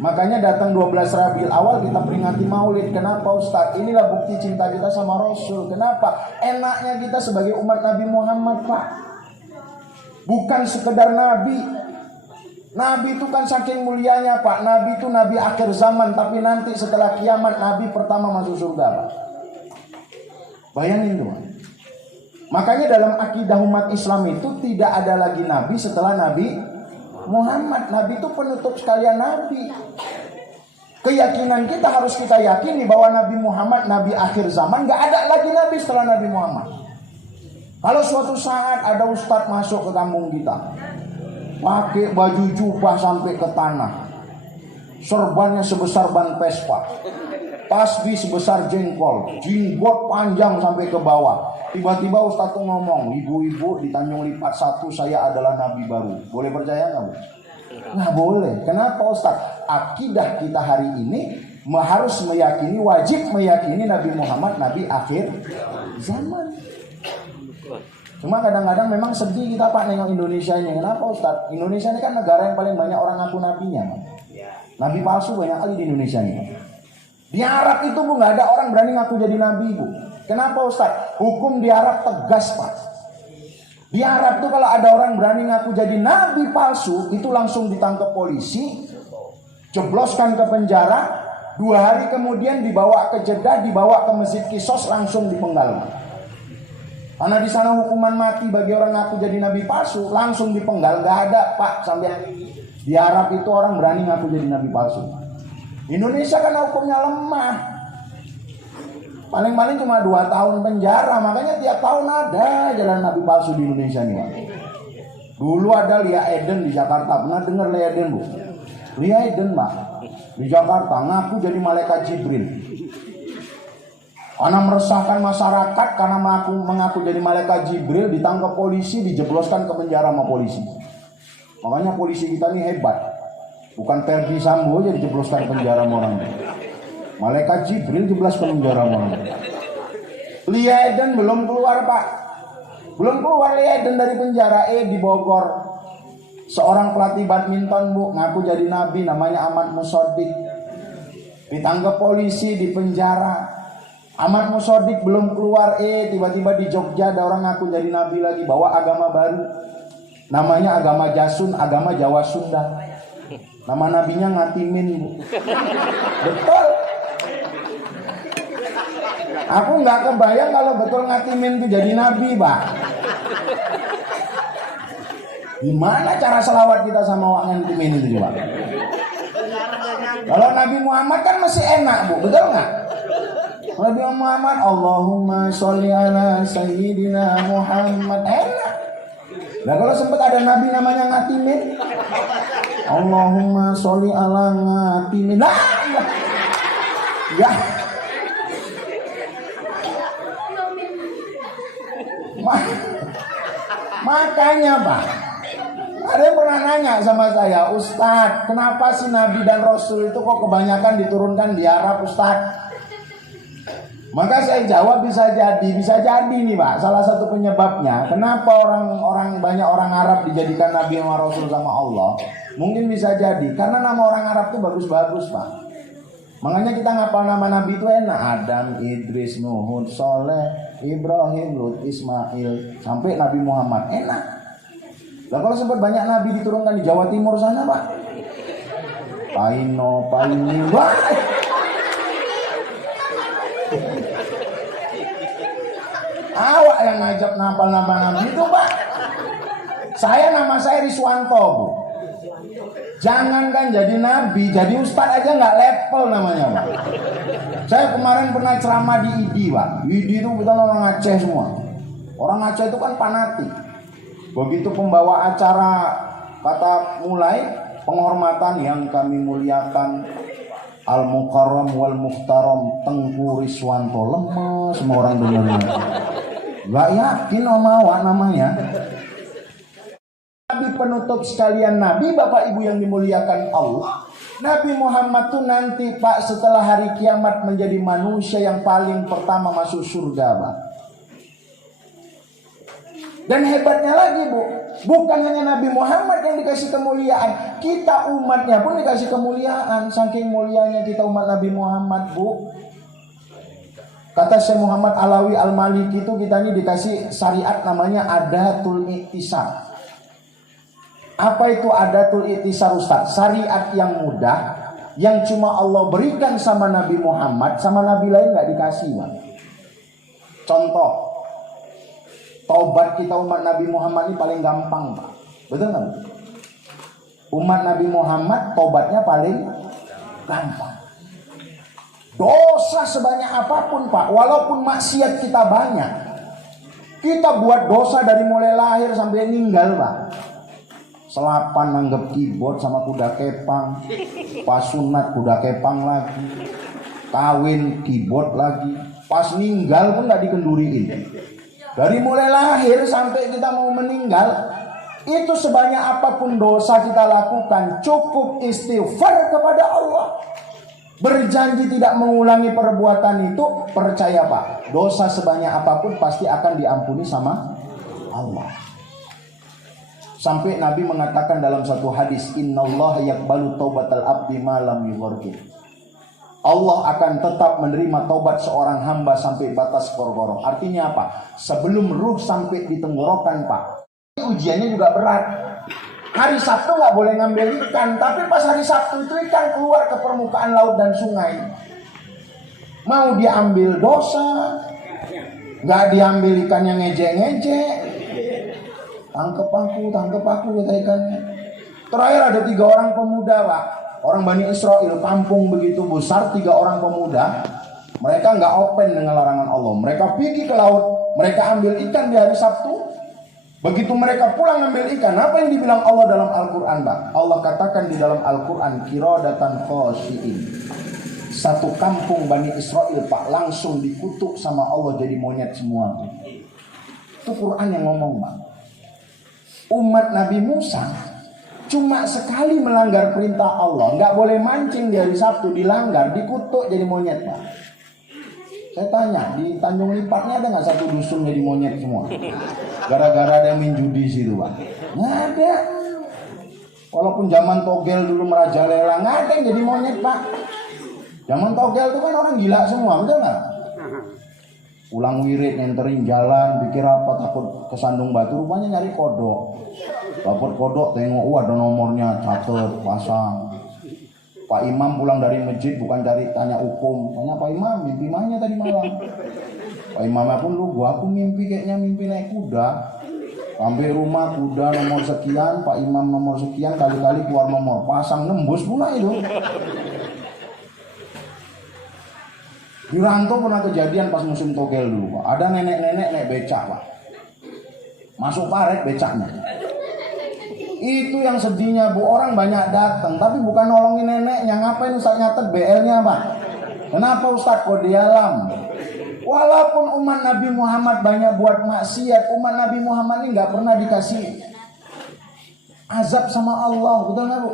Makanya datang 12 Rabiul Awal kita peringati Maulid. Kenapa Ustaz? Inilah bukti cinta kita sama Rasul. Kenapa? Enaknya kita sebagai umat Nabi Muhammad Pak. Bukan sekedar nabi. Nabi itu kan saking mulianya Pak. Nabi itu nabi akhir zaman. Tapi nanti setelah kiamat nabi pertama masuk surga Pak. Bayangin tuh. Makanya dalam akidah umat Islam itu tidak ada lagi nabi setelah Nabi Muhammad. Nabi itu penutup sekalian nabi. Keyakinan kita harus kita yakini bahwa Nabi Muhammad nabi akhir zaman. Gak ada lagi nabi setelah Nabi Muhammad. Kalau suatu saat ada ustadz masuk ke kampung kita, pakai baju jubah sampai ke tanah, serbannya sebesar ban Vespa, tasbih sebesar jengkol, jenggot panjang sampai ke bawah. Tiba-tiba Ustaz tuh ngomong, ibu-ibu di Tanjung Lipat 1 saya adalah nabi baru. Boleh percaya nggak Bu? Nggak boleh. Kenapa Ustaz? Akidah kita hari ini harus meyakini, wajib meyakini Nabi Muhammad nabi akhir zaman. Cuma kadang-kadang memang sedih kita Pak nengok Indonesia ini. Kenapa Ustaz? Indonesia ini kan negara yang paling banyak orang ngaku nabinya Pak. Nabi palsu banyak kali di Indonesia ini Pak. Di Arab itu Bu nggak ada orang berani ngaku jadi nabi Bu. Kenapa Ustaz? Hukum di Arab tegas Pak. Di Arab tuh kalau ada orang berani ngaku jadi nabi palsu, itu langsung ditangkap polisi, jebloskan ke penjara, 2 hari kemudian dibawa ke Jeddah, dibawa ke Masjid Qisas, langsung dipenggal. Karena di sana hukuman mati bagi orang ngaku jadi nabi palsu, langsung dipenggal. Gak ada Pak sampai hari ini. Di Arab itu orang berani ngaku jadi nabi palsu. Indonesia kan hukumnya lemah. Paling-paling cuma 2 tahun penjara. Makanya tiap tahun ada jalan nabi palsu di Indonesia nih Pak. Dulu ada Lia Eden di Jakarta. Pernah dengar Lia Eden Bu? Lia Eden Pak di Jakarta ngaku jadi malaikat Jibril. Karena meresahkan masyarakat, karena mengaku jadi malaikat Jibril, ditangkap polisi, dijebloskan ke penjara sama polisi. Makanya polisi kita ini hebat. Bukan Ferdi Sambo aja dijebloskan ke penjara sama orang. Malaikat Jibril jeblos ke penjara sama orang. Lia Eden belum keluar Pak. Belum keluar Lia Eden dari penjara. Di Bogor, seorang pelatih badminton Bu, ngaku jadi nabi, namanya Ahmad Musodik. Ditangkap polisi, di penjara. Ahmad Musodik belum keluar, tiba-tiba di Jogja ada orang ngaku jadi nabi lagi, bawa agama baru. Namanya agama Jasun, agama Jawa Sunda. Nama nabinya Ngatimin Bu. Betul. Aku nggak kebayang kalau betul Ngatimin itu jadi nabi Pak. Gimana cara selawat kita sama Ngatimin itu Pak? Kalau Nabi Muhammad kan masih enak Bu, betul nggak? Nabi Muhammad, Allahumma sholli ala Sayyidina Muhammad, enak. Nah kalau sempat ada nabi namanya Ngatimin, Allahumma sholli ala Ngatimin, nah, ya. Makanya Pak, ada yang pernah nanya sama saya, Ustadz, kenapa sih Nabi dan Rasul itu kok kebanyakan diturunkan di Arab Ustadz? Maka saya jawab bisa jadi nih Pak. Salah satu penyebabnya kenapa banyak orang Arab dijadikan Nabi sama Rasul sama Allah, mungkin bisa jadi karena nama orang Arab itu bagus-bagus Pak. Makanya kita ngapal nama Nabi itu enak. Adam, Idris, Nuh, Soleh, Ibrahim, Lut, Ismail, sampai Nabi Muhammad, enak. Lah kalau sempat banyak Nabi diturunkan di Jawa Timur sana Pak, Paino, Paini, wah. Awak yang ngajak nama Nabi itu Pak. Nama saya Riswanto Bu. Jangankan jadi Nabi, jadi Ustadz aja nggak level namanya Pak. Saya kemarin pernah ceramah di IDI Pak. IDI itu kita orang Aceh semua. Orang Aceh itu kan fanatik. Begitu pembawa acara kata mulai penghormatan, yang kami muliakan Al-Mukarram wal Muhtaram Tengku Riswanto. Lemes semua orang dengarnya. Gak yakin sama awak namanya. Nabi penutup sekalian Nabi, Bapak Ibu yang dimuliakan Allah, Nabi Muhammad tuh nanti Pak setelah hari kiamat menjadi manusia yang paling pertama masuk surga Pak. Dan hebatnya lagi Bu, bukan hanya Nabi Muhammad yang dikasih kemuliaan, kita umatnya pun dikasih kemuliaan. Saking mulianya kita umat Nabi Muhammad Bu. Kata Syekh Muhammad Alawi Al-Maliki itu, kita ini dikasih syariat namanya Adatul Iktisar. Apa itu Adatul Iktisar Ustaz? Syariat yang mudah, yang cuma Allah berikan sama Nabi Muhammad, sama Nabi lain gak dikasih Pak. Contoh, taubat kita umat Nabi Muhammad ini paling gampang Pak. Betul gak? Umat Nabi Muhammad taubatnya paling gampang. Dosa sebanyak apapun Pak, walaupun maksiat kita banyak, kita buat dosa dari mulai lahir sampai meninggal Pak. Selapan nanggep keyboard sama kuda kepang, pas sunat kuda kepang lagi, kawin keyboard lagi, pas meninggal pun gak dikenduriin. Dari mulai lahir sampai kita mau meninggal, itu sebanyak apapun dosa kita lakukan, cukup istighfar kepada Allah, berjanji tidak mengulangi perbuatan itu. Percaya Pak, dosa sebanyak apapun pasti akan diampuni sama Allah. Sampai Nabi mengatakan dalam satu hadis, innallaha yaqbalu taubatal abdi ma lam yughargir. Allah akan tetap menerima taubat seorang hamba sampai batas gorgoroh. Artinya apa? Sebelum ruh sampai di tenggorokan Pak, ujiannya juga berat. Hari Sabtu gak boleh ngambil ikan, tapi pas hari Sabtu itu ikan keluar ke permukaan laut dan sungai. Mau diambil dosa, gak diambil ikan yang ngejek-ngejek. Tangkep aku kata ikannya. Terakhir ada 3 orang pemuda Pak, orang Bani Israel, kampung begitu besar, 3 orang pemuda. Mereka gak open dengan larangan Allah. Mereka pergi ke laut, mereka ambil ikan di hari Sabtu. Begitu mereka pulang ambil ikan, apa yang dibilang Allah dalam Al-Quran Pak? Allah katakan di dalam Al-Quran, qiradatan khashi'in. Satu kampung Bani Israel Pak langsung dikutuk sama Allah jadi monyet semua. Itu Quran yang ngomong Pak. Umat Nabi Musa cuma sekali melanggar perintah Allah, nggak boleh mancing di hari Sabtu, dilanggar, dikutuk jadi monyet Pak. Saya tanya, di Tanjung Lipatnya ada nggak satu dusun jadi monyet semua? Gara-gara ada yang main judi situ Pak? Nggak ada. Walaupun zaman togel dulu merajalela, nggak ada yang jadi monyet Pak. Zaman togel itu kan orang gila semua, betul nggak? Ulang wirid, nyenterin jalan, pikir apa, takut kesandung batu, rupanya nyari kodok. Dapat kodok, tengok, ada nomornya, catet, pasang. Pak Imam pulang dari masjid bukan cari tanya hukum, tanya Pak Imam, mimpi mana tadi malam? Pak Imamnya pun lu, aku mimpi kayaknya mimpi naik kuda. Sampai rumah kuda nomor sekian, Pak Imam nomor sekian, kali-kali keluar nomor, pasang nembus pula itu. Di Rantau pernah kejadian pas musim togel dulu Pak. Ada nenek-nenek naik becak Pak. Masuk paret becaknya. Itu yang sedihnya Bu, orang banyak datang tapi bukan nolongin neneknya. Ngapain Ustaz nyatet BL-nya Pak? Kenapa Ustaz kok dialam? Walaupun umat Nabi Muhammad banyak buat maksiat, umat Nabi Muhammad ini gak pernah dikasih azab sama Allah, betul gak Bu?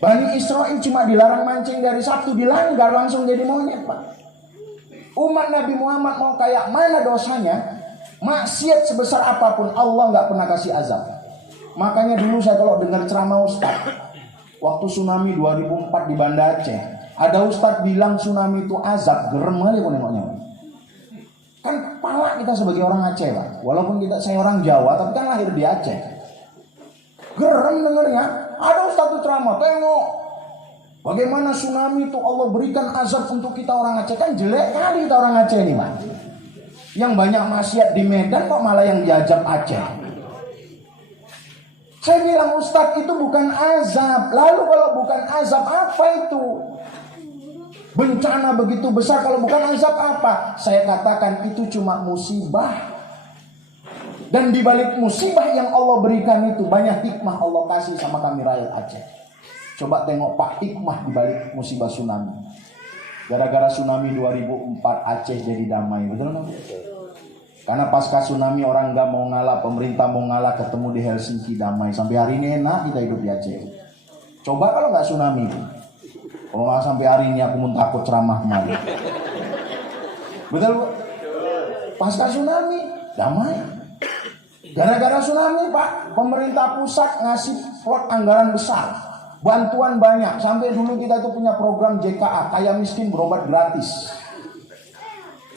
Bani Israel cuma dilarang mancing dari Sabtu, dilanggar langsung jadi monyet Pak. Umat Nabi Muhammad mau kayak mana dosanya, maksiat sebesar apapun Allah gak pernah kasih azab. Makanya dulu saya kalau dengar ceramah Ustaz, waktu tsunami 2004 di Banda Aceh, ada Ustaz bilang tsunami itu azab, gerem kali kok nengoknya. Kan kepala kita sebagai orang Aceh Pak, walaupun saya orang Jawa tapi kan lahir di Aceh. Gerem dengarnya. Ada Ustaz itu ceramah, tengok bagaimana tsunami itu Allah berikan azab untuk kita orang Aceh. Kan jelek kali kita orang Aceh ini Pak. Yang banyak maksiat di Medan kok malah yang diajab Aceh. Saya bilang Ustaz itu bukan azab. Lalu kalau bukan azab apa itu? Bencana begitu besar kalau bukan azab apa? Saya katakan itu cuma musibah. Dan di balik musibah yang Allah berikan itu banyak hikmah Allah kasih sama kami rakyat Aceh. Coba tengok Pak, hikmah di balik musibah tsunami. Gara-gara tsunami 2004 Aceh jadi damai, betul nggak? Karena pasca tsunami orang nggak mau ngalah, pemerintah mau ngalah, ketemu di Helsinki damai. Sampai hari ini enak kita hidup di Aceh. Coba kalau nggak tsunami, kalau nggak sampai hari ini aku pun takut ceramah kemarin. Betul Bu? Pasca tsunami damai. Gara-gara tsunami Pak, pemerintah pusat ngasih plot anggaran besar, bantuan banyak. Sampai dulu kita tuh punya program JKA, kaya miskin berobat gratis.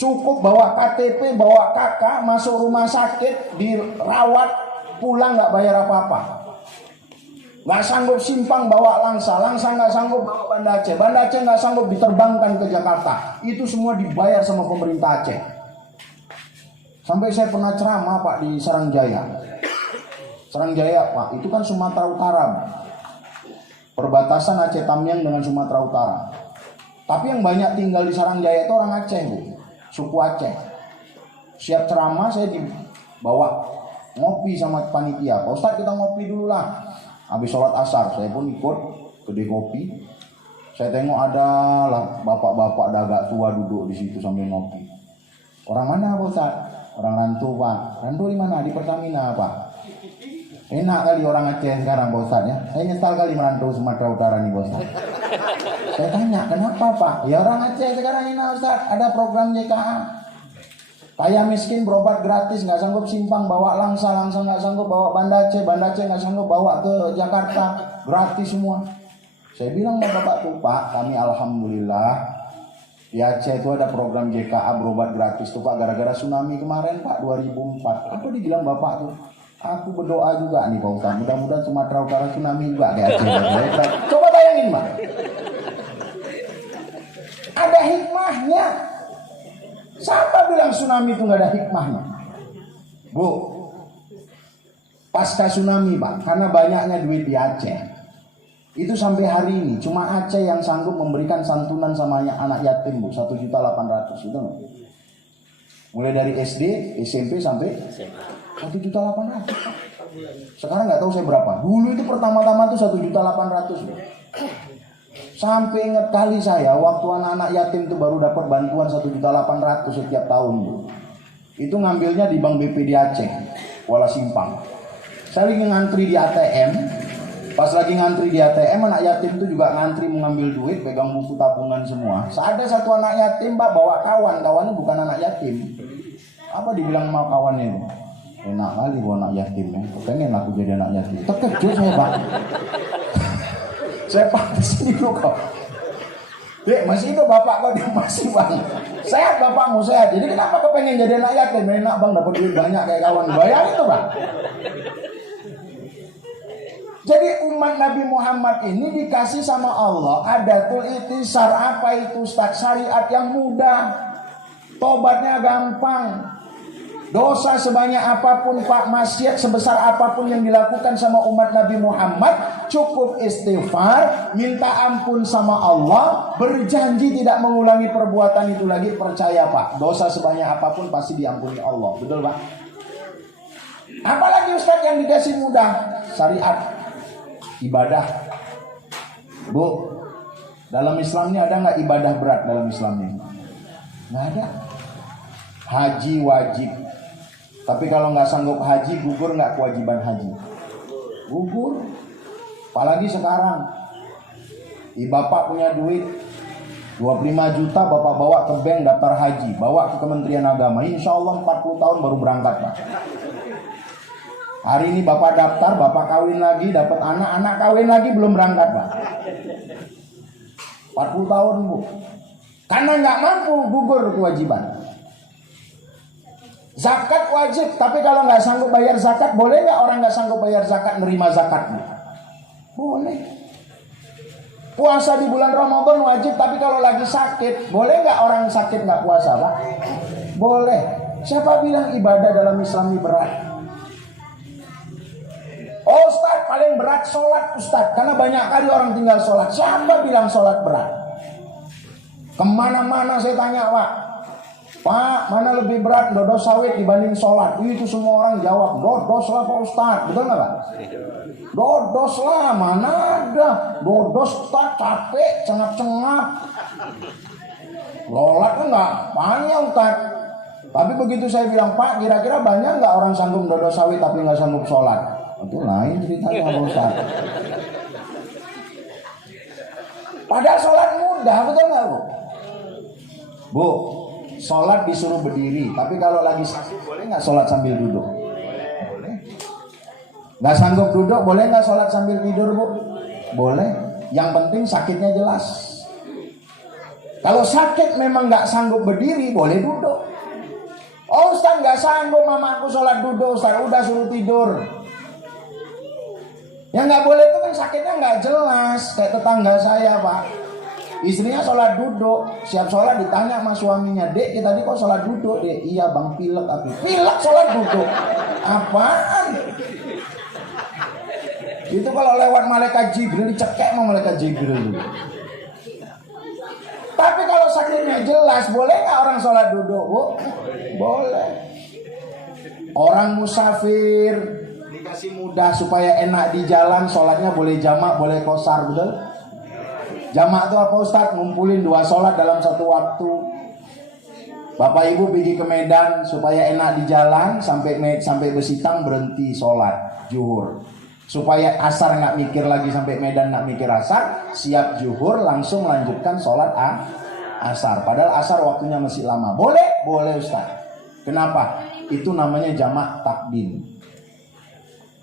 Cukup bawa KTP, bawa KK, masuk rumah sakit, dirawat, pulang nggak bayar apa-apa. Nggak sanggup simpang bawa langsa nggak sanggup bawa Banda Aceh nggak sanggup diterbangkan ke Jakarta. Itu semua dibayar sama pemerintah Aceh. Sampai saya pernah ceramah Pak di Sarangjaya. Sarangjaya Pak, itu kan Sumatera Utara. Perbatasan Aceh Tamiang dengan Sumatera Utara. Tapi yang banyak tinggal di Sarangjaya itu orang Aceh Bu, suku Aceh. Siap ceramah saya dibawa ngopi sama panitia. Pak Ustadz kita ngopi dulu lah. Habis sholat asar saya pun ikut kedai kopi. Saya tengok ada lah bapak-bapak agak tua duduk di situ sambil ngopi. Orang mana Pak Ustadz? Orang Rantu Pak. Rantu di mana? Di Pertamina Pak. Enak kali orang Aceh sekarang Pak Ustadz ya. Saya nyesal kali merantau Sumatera Utara nih Pak Ustadz. Saya tanya kenapa Pak? Ya orang Aceh sekarang enak Ustadz. Ada program JKA. Kaya miskin berobat gratis, nggak sanggup simpang bawa langsa nggak sanggup bawa Banda Aceh nggak sanggup bawa ke Jakarta, gratis semua. Saya bilang sama bapak tuh Pak, kami alhamdulillah di Aceh itu ada program JKA berobat gratis tuh Pak, gara-gara tsunami kemarin Pak 2004. Apa dibilang bapak tuh? Aku berdoa juga nih Pak Ustadz, mudah-mudahan Sumatera Utara tsunami juga kayak Aceh. Coba bayangin Pak, ada hikmahnya. Siapa bilang tsunami itu nggak ada hikmahnya? Bu, pasca tsunami Pak, karena banyaknya duit di Aceh, itu sampai hari ini cuma Aceh yang sanggup memberikan santunan sama anak yatim Bu, 1.800.000 itu. Mulai dari SD, SMP sampai 1.800.000. Sekarang nggak tahu saya berapa. Dulu itu pertama-tama tuh 1.800.000. Sampai ingat kali saya waktu anak-anak yatim itu baru dapat bantuan 1.800.000 setiap tahun Bu. Itu ngambilnya di Bank BPD Aceh, Kuala Simpang. Saya lagi ngantri di ATM. Pas lagi ngantri di ATM, anak yatim itu juga ngantri mengambil duit, pegang buku tabungan semua. Ada satu anak yatim Pak bawa kawannya bukan anak yatim. Apa dibilang sama kawannya itu? Enak kali bawa anak yatim ya. Pengen aku jadi anak yatim. Terkejut saya Pak. Saya Pak kesini dulu kok. Dek masih itu bapak kok, dia masih Bang. Sehat bapakmu sehat. Jadi kenapa kau pengen jadi anak yatim? Enak Bang dapat duit banyak kayak kawan. Bayangin itu Bang. Jadi umat Nabi Muhammad ini dikasih sama Allah adatul itisar. Apa itu Ustaz? Syariat yang mudah, tobatnya gampang. Dosa sebanyak apapun Pak, maksiat sebesar apapun yang dilakukan sama umat Nabi Muhammad, cukup istighfar, minta ampun sama Allah, berjanji tidak mengulangi perbuatan itu lagi. Percaya Pak, dosa sebanyak apapun pasti diampuni Allah. Betul Pak? Apalagi Ustaz yang dikasih mudah? Syariat, ibadah. Bu, dalam Islam ini ada nggak ibadah berat dalam Islam ini? Nggak ada. Haji wajib. Tapi kalau nggak sanggup haji, gugur nggak kewajiban haji? Gugur. Apalagi sekarang, bapak punya duit 25 juta, bapak bawa ke bank daftar haji, bawa ke Kementerian Agama, insya Allah 40 tahun baru berangkat Pak. Hari ini bapak daftar, bapak kawin lagi, dapat anak kawin lagi belum berangkat Pak. 40 tahun Bu. Karena nggak mampu, gugur kewajiban. Zakat wajib, tapi kalau nggak sanggup bayar zakat, boleh nggak orang nggak sanggup bayar zakat nerima zakatnya? Boleh. Puasa di bulan Ramadan wajib, tapi kalau lagi sakit, boleh nggak orang sakit nggak puasa Pak? Boleh. Siapa bilang ibadah dalam Islam ini berat? Oh Ustaz, paling berat sholat Ustaz, karena banyak kali orang tinggal sholat. Siapa bilang sholat berat? Kemana-mana saya tanya Pak, Pak, mana lebih berat dodos sawit dibanding sholat? Itu semua orang jawab, dodos lah Pak Ustadz. Betul nggak Pak? Dodos lah, mana ada. Dodos Ustadz capek, cengap-cengap. Sholat kan nggak banyak Ustadz. Tapi begitu saya bilang, Pak, kira-kira banyak nggak orang sanggup dodos sawit tapi nggak sanggup sholat? Itu lain ceritanya Pak Ustadz. Padahal sholat mudah, betul nggak Bu? Bu, sholat disuruh berdiri, tapi kalau lagi sakit boleh nggak sholat sambil duduk? Boleh. Nggak sanggup duduk, boleh nggak sholat sambil tidur Bu? Boleh. Yang penting sakitnya jelas. Kalau sakit memang nggak sanggup berdiri, boleh duduk. Oh Ustaz nggak sanggup mamaku sholat duduk, Ustaz udah suruh tidur. Yang nggak boleh itu kan sakitnya nggak jelas. Kayak tetangga saya Pak, istrinya sholat duduk, siap sholat ditanya sama suaminya, Dek, kita tadi kok sholat duduk? Dek, iya bang, pilek aku. Pilek sholat duduk? Apaan? Itu kalau lewat malaikat Jibril dicekek sama malaikat Jibril dulu. Tapi kalau sakitnya jelas, boleh nggak orang sholat duduk Bu? Boleh. Orang musafir dikasih mudah supaya enak di jalan, sholatnya boleh jamak, boleh qasar, betul? Jamak itu apa Ustadz? Ngumpulin 2 sholat dalam satu waktu. Bapak Ibu pergi ke Medan supaya enak di jalan, sampai Besitang berhenti sholat zuhur. Supaya asar nggak mikir lagi, sampai Medan nggak mikir asar, siap zuhur langsung lanjutkan sholat asar. Padahal asar waktunya masih lama. Boleh? Boleh Ustadz. Kenapa? Itu namanya jamak takdim.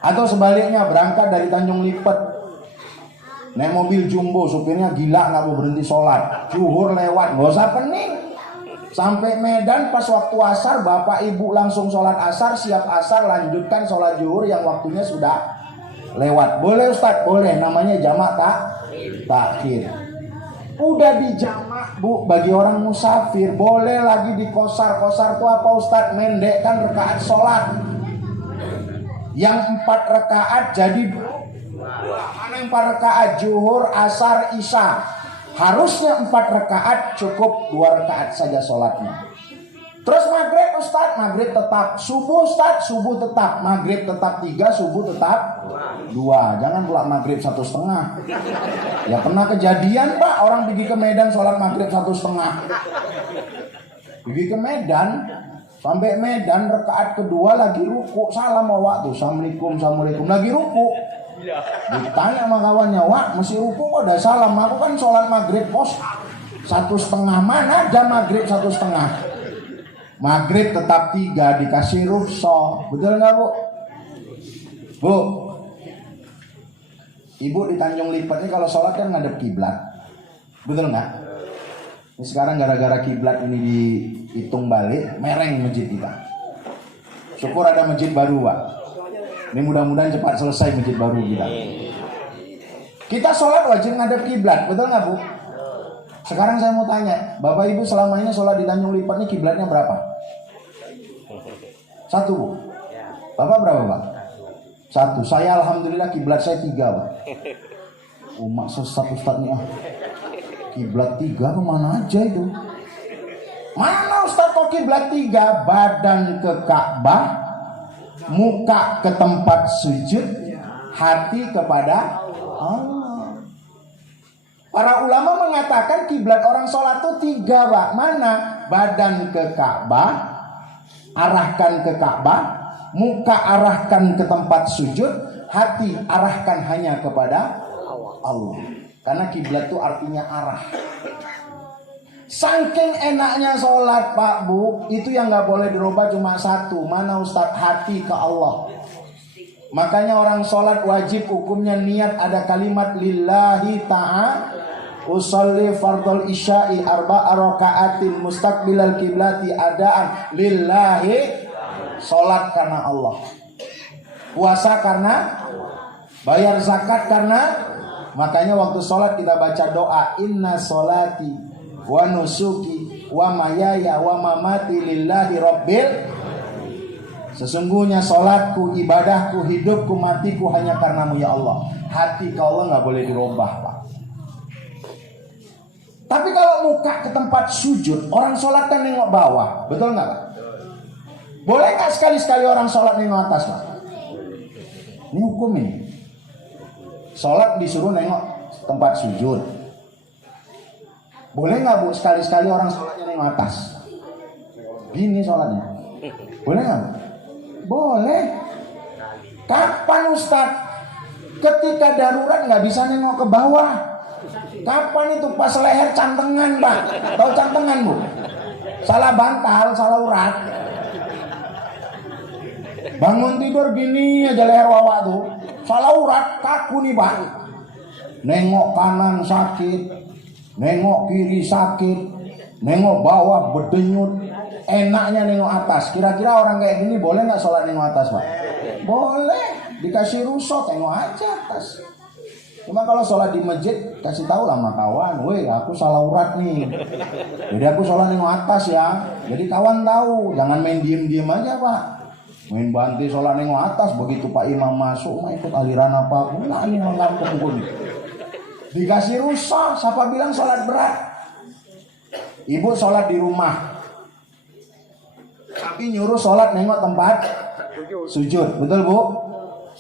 Atau sebaliknya, berangkat dari Tanjung Lipat, naik mobil jumbo, supirnya gila nggak mau berhenti sholat, zuhur lewat, nggak usah pening. Sampai Medan pas waktu asar, bapak ibu langsung sholat asar, siap asar lanjutkan sholat zuhur yang waktunya sudah lewat. Boleh Ustadz? Boleh, namanya jamak takhir. Udah di jamak Bu, bagi orang musafir boleh lagi di kosar. Kosar itu apa Ustadz? Mendekkan rakaat sholat. Yang 4 rakaat jadi 2. Mana 4 rakaat? Zuhur, asar, isya. Harusnya 4 rakaat, cukup 2 rakaat saja sholatnya. Terus maghrib Ustadz, maghrib tetap. Subuh Ustadz, subuh tetap. Maghrib tetap 3, subuh tetap 2. Jangan pula maghrib 1,5. Ya pernah kejadian Pak, orang pergi ke Medan sholat maghrib 1,5. Pergi ke Medan, sampai Medan rakaat kedua lagi ruku, salam waktu, assalamualaikum, assalamualaikum, lagi ruku. Ditanya sama kawannya, Wak masih ruku kok udah salam? Aku kan sholat maghrib pos 1,5, mana ada maghrib 1,5. Maghrib tetap 3, dikasih rukhsah. Betul nggak Bu? Bu, Ibu di Tanjung Lipat ini kalau sholat kan ngadep kiblat, betul nggak? Ini sekarang gara-gara kiblat ini dihitung balik, mereng masjid kita. Syukur ada masjid baru Pak. Ini mudah-mudahan cepat selesai masjid baru kita. Kita sholat wajib ngadep kiblat, betul nggak Bu? Sekarang saya mau tanya, Bapak Ibu selama ini sholat di Tanjung Lipat ini kiblatnya berapa? 1 Bu. Bapak berapa Pak? 1. Saya alhamdulillah kiblat saya 3 Pak. Umat sesat Ustadznya. Kiblat 3 kemana aja itu? Mana Ustadz kok kiblat 3? Badan ke Ka'bah, muka ke tempat sujud, hati kepada Allah. Para ulama mengatakan kiblat orang sholat itu 3 Pak. Mana? Badan ke Ka'bah, arahkan ke Ka'bah, muka arahkan ke tempat sujud, hati arahkan hanya kepada Allah. Karena kiblat itu artinya arah. Saking enaknya sholat Pak Bu, itu yang nggak boleh dirubah cuma 1. Mana Ustadz? Hati ke Allah. Makanya orang sholat wajib hukumnya niat ada kalimat lillahi ta'ala. Usolli fardul isya'i 4 raka'atin mustaqbilal kiblati adaan lillahi. Sholat karena Allah, puasa karena, bayar zakat karena. Makanya waktu sholat kita baca doa, inna sholati wa nusuki wa mayaya wa mamati lillahi rabbil. Sesungguhnya sholatku, ibadahku, hidupku, matiku hanya karenamu ya Allah. Hati ke Allah nggak boleh dirubah Pak. Tapi kalau muka ke tempat sujud, orang sholat kan nengok bawah, betul nggak Pak? Boleh nggak sekali-sekali orang sholat nengok atas Pak? Ini hukum ini. Sholat disuruh nengok tempat sujud. Boleh nggak Bu sekali-sekali orang sholatnya nengok atas? Gini sholatnya. Boleh nggak? Boleh. Kapan Ustadz? Ketika darurat nggak bisa nengok ke bawah. Kapan itu? Pas leher cantengan Pak. Tahu cantengan Bu? Salah bantal, salah urat. Bangun tidur gini aja leher wawa tuh. Salah urat, kaku nih Pak. Nengok kanan sakit, nengok kiri sakit, nengok bawah berdenyut. Enaknya nengok atas. Kira-kira orang kayak gini boleh nggak sholat nengok atas Pak? Boleh. Dikasih rusuk tengok aja atas. Cuma kalau sholat di masjid kasih tahu lah sama kawan, weh aku salah urat nih. Jadi aku sholat nengok atas ya. Jadi kawan tahu, jangan main diem-diem aja Pak. Main banti sholat nengok atas, begitu Pak Imam masuk, mah ikut aliran apa pula ini mengampung pun. Dikasih rusak, siapa bilang sholat berat? Ibu sholat di rumah, tapi nyuruh sholat nengok tempat sujud, betul Bu?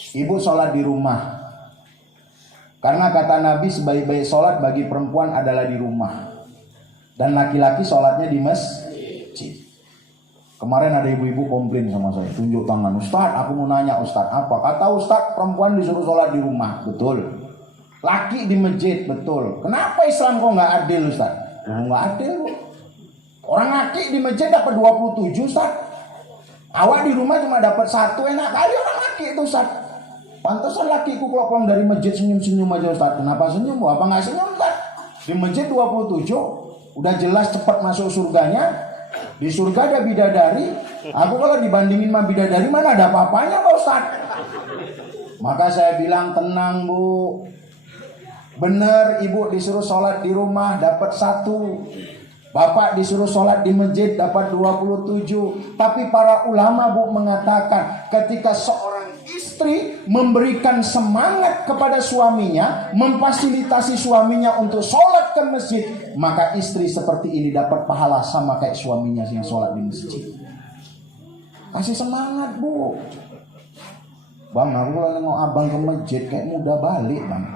Ibu sholat di rumah, karena kata Nabi sebaik-baik sholat bagi perempuan adalah di rumah, dan laki-laki sholatnya di masjid. Kemarin ada ibu-ibu komplain sama saya, tunjuk tangan, Ustadz aku mau nanya Ustadz apa? Kata Ustadz perempuan disuruh sholat di rumah, betul. Laki di masjid, betul. Kenapa Islam kok nggak adil Ustadz? Nggak adil Bu. Orang laki di masjid dapat 27 Ustadz. Awak di rumah cuma dapat 1, enak kali orang laki itu Ustadz. Pantesan lakiku kalau pulang dari masjid senyum-senyum aja Ustadz. Kenapa senyum? Apa nggak senyum Ustadz? Di masjid 27, udah jelas cepat masuk surganya. Di surga ada bidadari. Aku kalau dibandingin sama bidadari mana ada apa-apanya Pak Ustadz. Maka saya bilang tenang Bu. Bener ibu disuruh sholat di rumah dapat 1. Bapak disuruh sholat di masjid dapat 27. Tapi para ulama Bu mengatakan ketika seorang istri memberikan semangat kepada suaminya, memfasilitasi suaminya untuk sholat ke masjid, maka istri seperti ini dapat pahala sama kayak suaminya yang sholat di masjid. Kasih semangat Bu. Bang, aku kalau nengok abang ke masjid kayak mudah balik Bang.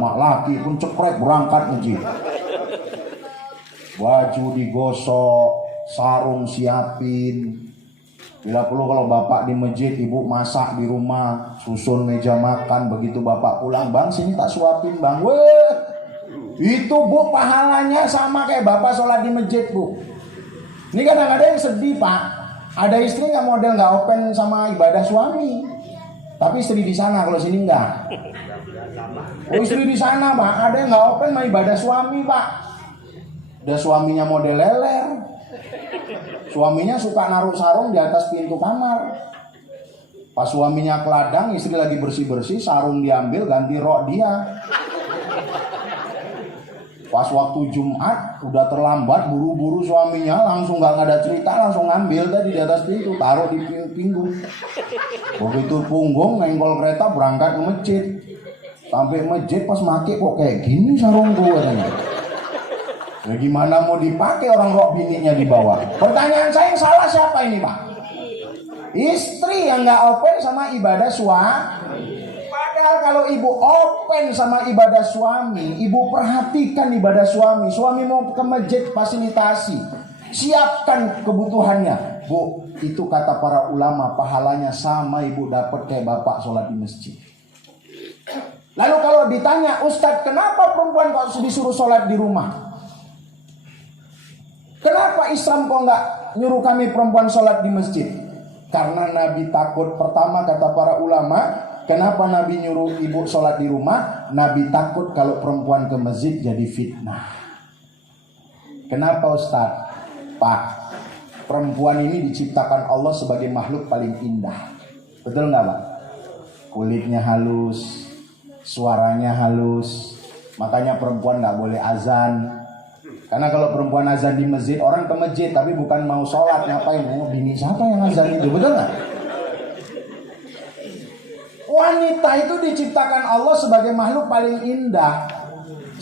Mak laki pun cekrek berangkat masjid. Baju digosok, sarung siapin. Bila perlu kalau bapak di masjid, ibu masak di rumah, susun meja makan. Begitu bapak pulang, Bang sini tak suapin Bang. Weh, itu Bu pahalanya sama kayak bapak sholat di masjid Bu. Ini kadang-kadang yang sedih Pak. Ada istri nggak model nggak open sama ibadah suami, tapi istri di sana, kalau sini enggak. Oh istri di sana Pak, ada yang nggak open sama ibadah suami Pak. Ada suaminya model leler. Suaminya suka naruh sarung di atas pintu kamar. Pas suaminya ke ladang, istri lagi bersih-bersih, sarung diambil ganti rok dia. Pas waktu Jumat udah terlambat, buru-buru suaminya langsung nggak ada cerita, langsung ngambil tadi di atas pintu, taruh di pinggung. Begitu punggung nengkol kereta berangkat ke masjid. Sampai masjid pas make kok kayak gini sarung gue katanya. Ya gimana mau dipakai orang rok bininya di bawah? Pertanyaan saya yang salah siapa ini Pak? Istri yang nggak open sama ibadah suami. Padahal kalau ibu open sama ibadah suami, ibu perhatikan ibadah suami. Suami mau ke masjid fasilitasi, siapkan kebutuhannya. Bu, itu kata para ulama pahalanya sama ibu dapat kayak bapak sholat di masjid. Lalu kalau ditanya, Ustadz kenapa perempuan kok disuruh sholat di rumah? Kenapa Islam kok nggak nyuruh kami perempuan sholat di masjid? Karena Nabi takut. Pertama kata para ulama, kenapa Nabi nyuruh ibu sholat di rumah? Nabi takut kalau perempuan ke masjid jadi fitnah. Kenapa Ustaz? Pak, perempuan ini diciptakan Allah sebagai makhluk paling indah. Betul nggak Pak? Kulitnya halus, suaranya halus. Makanya perempuan nggak boleh azan. Karena kalau perempuan azan di masjid, orang ke masjid tapi bukan mau sholat, ngapain? Bini siapa yang azan itu, betul nggak? Wanita itu diciptakan Allah sebagai makhluk paling indah.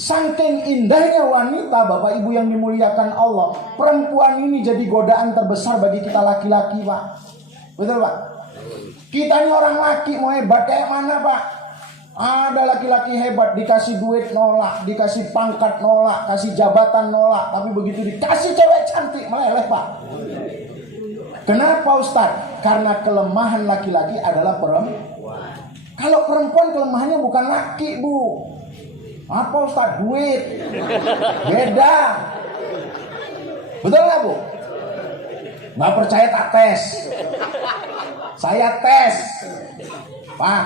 Saking indahnya wanita, Bapak Ibu yang dimuliakan Allah, perempuan ini jadi godaan terbesar bagi kita laki-laki, Pak. Betul, Pak? Kita ini orang laki mau hebat kayak mana, Pak? Ada laki-laki hebat, dikasih duit nolak, dikasih pangkat nolak, kasih jabatan nolak, tapi begitu dikasih cewek cantik meleleh, Pak. Kenapa, Ustaz? Karena kelemahan laki-laki adalah perempuan. Kalau perempuan kelemahannya bukan laki, Bu. Apa, Ustaz? Duit. Beda. Betul nggak, Bu? Nggak percaya tak tes. Saya tes. Pak,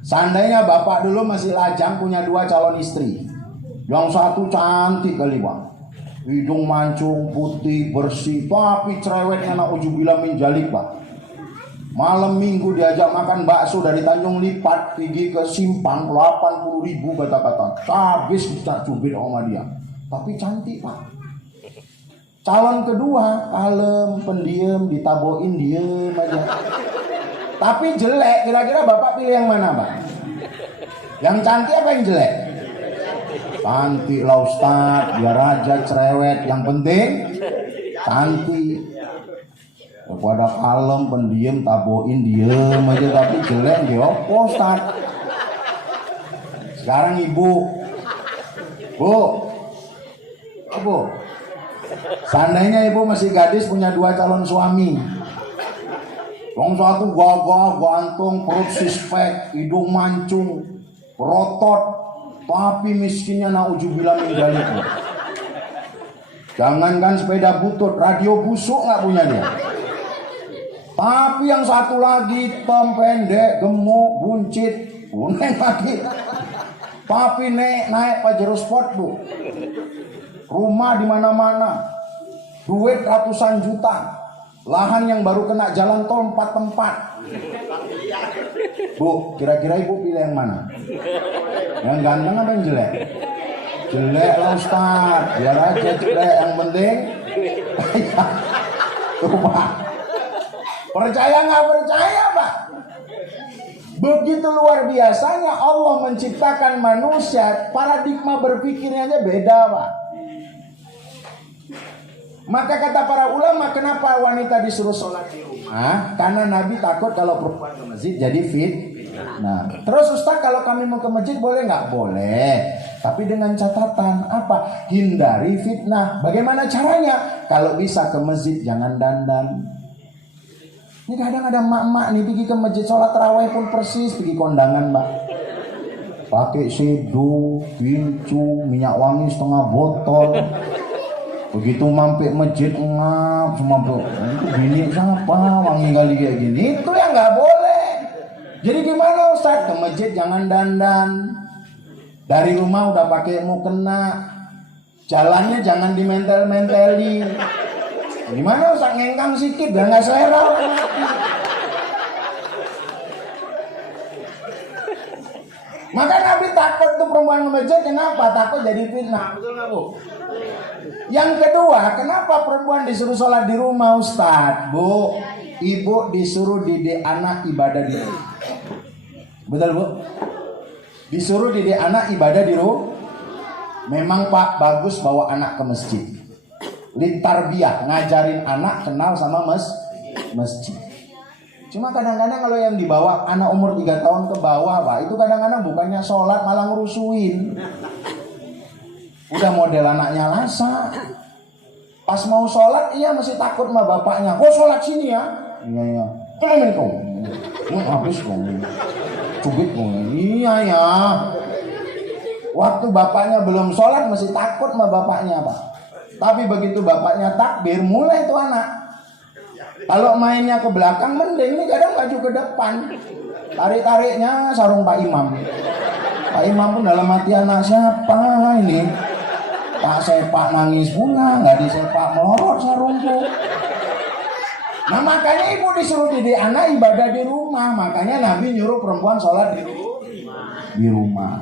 seandainya Bapak dulu masih lajang punya 2 calon istri. Yang satu cantik kali, Pak. Hidung mancung, putih, bersih, tapi cerewetnya na'udzubillah min dzalik, Pak. Malam minggu diajak makan bakso dari Tanjung Lipat pergi ke Simpang 80.000 kata-kata. Habis kita cubit sama dia. Tapi cantik, Pak. Calon kedua kalem, pendiam, ditaboin diem aja. Tapi jelek. Kira-kira Bapak pilih yang mana, Pak? Yang cantik apa yang jelek? Cantik lah, Ustaz, biar aja cerewet. Yang penting cantik. Daripada kalem, pendiam, taboin diem aja, tapi jelek dia apa, Ustaz? Sekarang Ibu, Bu, seandainya Ibu masih gadis punya 2 calon suami. Yang satu gagah, gantung, perut sispek, hidung mancung, berotot, tapi miskinnya na'udzubillah min dzalik. Jangankan sepeda butut, radio busuk nggak punya dia. Tapi yang satu lagi hitam, pendek, gemuk, buncit, kuning lagi. Tapi naik Pajero Sport, Bu. Rumah di mana-mana. Duit ratusan juta. Lahan yang baru kena jalan tol 4 tempat. Bu, kira-kira Ibu pilih yang mana? Yang ganteng apa yang jelek? Jelek lah, Ustaz. Biar aja jelek, yang penting tuh, Pak. Percaya nggak percaya, Pak? Begitu luar biasanya Allah menciptakan manusia, paradigma berpikirnya aja beda, Pak. Maka kata para ulama, kenapa wanita disuruh sholat di rumah? Karena Nabi takut kalau perempuan ke masjid jadi fit. Nah, terus Ustaz, kalau kami mau ke masjid boleh nggak? Boleh. Tapi dengan catatan apa? Hindari fitnah. Bagaimana caranya? Kalau bisa ke masjid jangan dandan. Ini kadang ada mak-mak nih pergi ke masjid sholat tarawih pun persis pergi kondangan, Mbak. Pakai sedo, pincu, minyak wangi setengah botol. Begitu mampir masjid ngap cuma itu bini siapa wangi kali kayak gini. Itu yang nggak boleh. Jadi gimana, Ustaz? Ke masjid jangan dandan. Dari rumah udah pakai mukena. Jalannya jangan dimentel-menteli. Gimana, Ustaz? Ngengkang sikit biar nggak selera. Maka Nabi takut tuh perempuan ke masjid. Kenapa? Takut jadi fitnah. Betul nggak, Bu? Yang kedua, kenapa perempuan disuruh sholat di rumah, Ustaz? Bu, Ibu disuruh didik anak ibadah di rumah. Betul, Bu? Disuruh didik anak ibadah di rumah. Memang, Pak, bagus bawa anak ke masjid. Litarbiyah, ngajarin anak kenal sama masjid. Cuma kadang-kadang kalau yang dibawa anak umur 3 tahun ke bawah, Pak, itu kadang-kadang bukannya sholat malah ngerusuin. Udah model anaknya lasa. Pas mau sholat, iya masih takut sama bapaknya. Kok sholat sini ya? Iya. Kemarin kau. Habis kau. Cubit kau. Iya ya. Waktu bapaknya belum sholat masih takut sama bapaknya, Pak. Tapi begitu bapaknya takbir, mulai tuh anak. Kalau mainnya ke belakang mending, ini kadang maju ke depan. Tarik-tariknya sarung Pak Imam. Pak Imam pun dalam hati, anak siapa ini? Pak sepak nangis pula, nggak disepak melorot sarungku. Nah makanya Ibu disuruh didik anak ibadah di rumah. Makanya Nabi nyuruh perempuan sholat di rumah.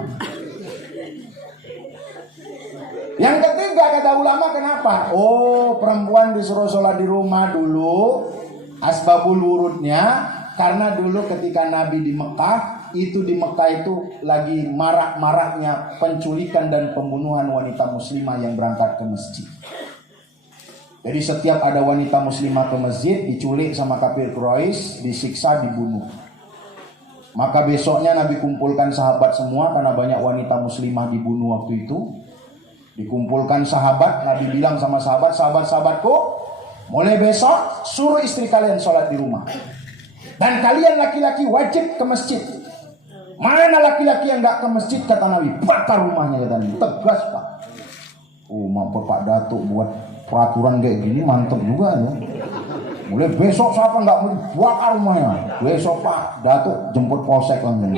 Yang ketiga kata ulama, kenapa? Oh, perempuan disuruh sholat di rumah dulu. Asbabul wurudnya, karena dulu ketika Nabi di Mekah, itu di Mekah itu lagi marak-maraknya penculikan dan pembunuhan wanita muslimah yang berangkat ke masjid. Jadi setiap ada wanita muslimah ke masjid, diculik sama kafir Quraisy, disiksa, dibunuh. Maka besoknya Nabi kumpulkan sahabat semua karena banyak wanita muslimah dibunuh waktu itu. Dikumpulkan sahabat, Nabi bilang sama sahabatku, mulai besok suruh istri kalian sholat di rumah. Dan kalian laki-laki wajib ke masjid. Mana laki-laki yang gak ke masjid, kata Nabi, bakar rumahnya, kata Nabi. Tegas, Pak. Oh, mampu Pak Datuk buat peraturan kayak gini, mantep juga ya. Mulai besok siapa gak mau bakar rumahnya. Besok Pak Datuk jemput polsek langsung.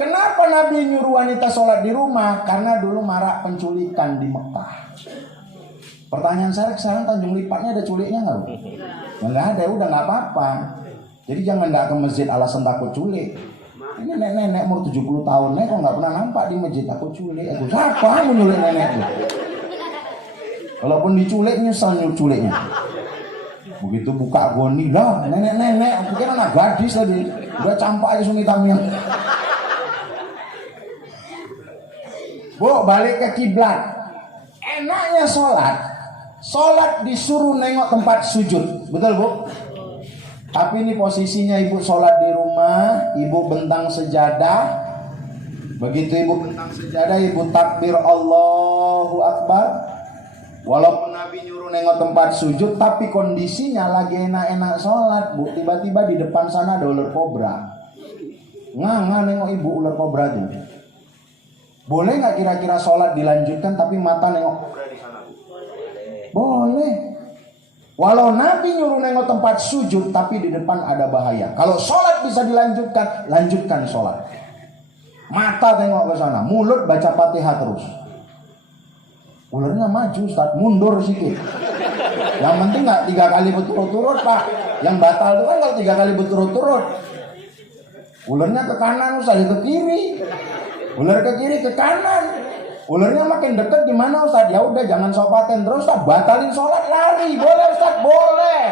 Kenapa Nabi nyuruh wanita sholat di rumah? Karena dulu marak penculikan di Mekah. Pertanyaan saya, sekarang Tanjung Lipatnya ada culiknya nggak? Nggak ada, udah nggak apa-apa. Jadi jangan nggak ke masjid alasan takut culik. Ini nenek-nenek umur 70 tahun, kok nggak pernah nampak di masjid takut culik. Aku siapa yang nyulik nenek itu? Kalaupun diculik nyesel culiknya. Begitu buka goni lah, nenek-nenek, pikir anak gadis tadi, udah campak aja sungi tamiang. Bu, balik ke kiblat. Enaknya sholat disuruh nengok tempat sujud, betul Bu? Tapi ini posisinya ibu sholat di rumah, ibu bentang sejadah. Begitu ibu bentang sejadah, ibu takbir Allahu Akbar. Walaupun Nabi nyuruh nengok tempat sujud, tapi kondisinya lagi enak-enak sholat, Bu. Tiba-tiba di depan sana ada ular kobra. Nganga nengok ibu ular kobra tuh. Boleh nggak kira-kira sholat dilanjutkan tapi mata nengok kobra di sana? Boleh. Walau Nabi nyuruh nengok tempat sujud, tapi di depan ada bahaya. Kalau sholat bisa dilanjutkan, lanjutkan sholat. Mata tengok ke sana, mulut baca Fatihah terus. Ularnya maju, Ustaz, mundur sedikit. Yang penting nggak 3 kali berturut-turut, Pak. Yang batal itu kan kalau 3 kali berturut-turut. Ularnya ke kanan, Ustaz, ke kiri. Ular ke kiri, ke kanan. Ularnya makin dekat di mana, Ustaz? Ya udah jangan sok paten terus, Ustaz. Batalin sholat, lari. Boleh, Ustaz, boleh.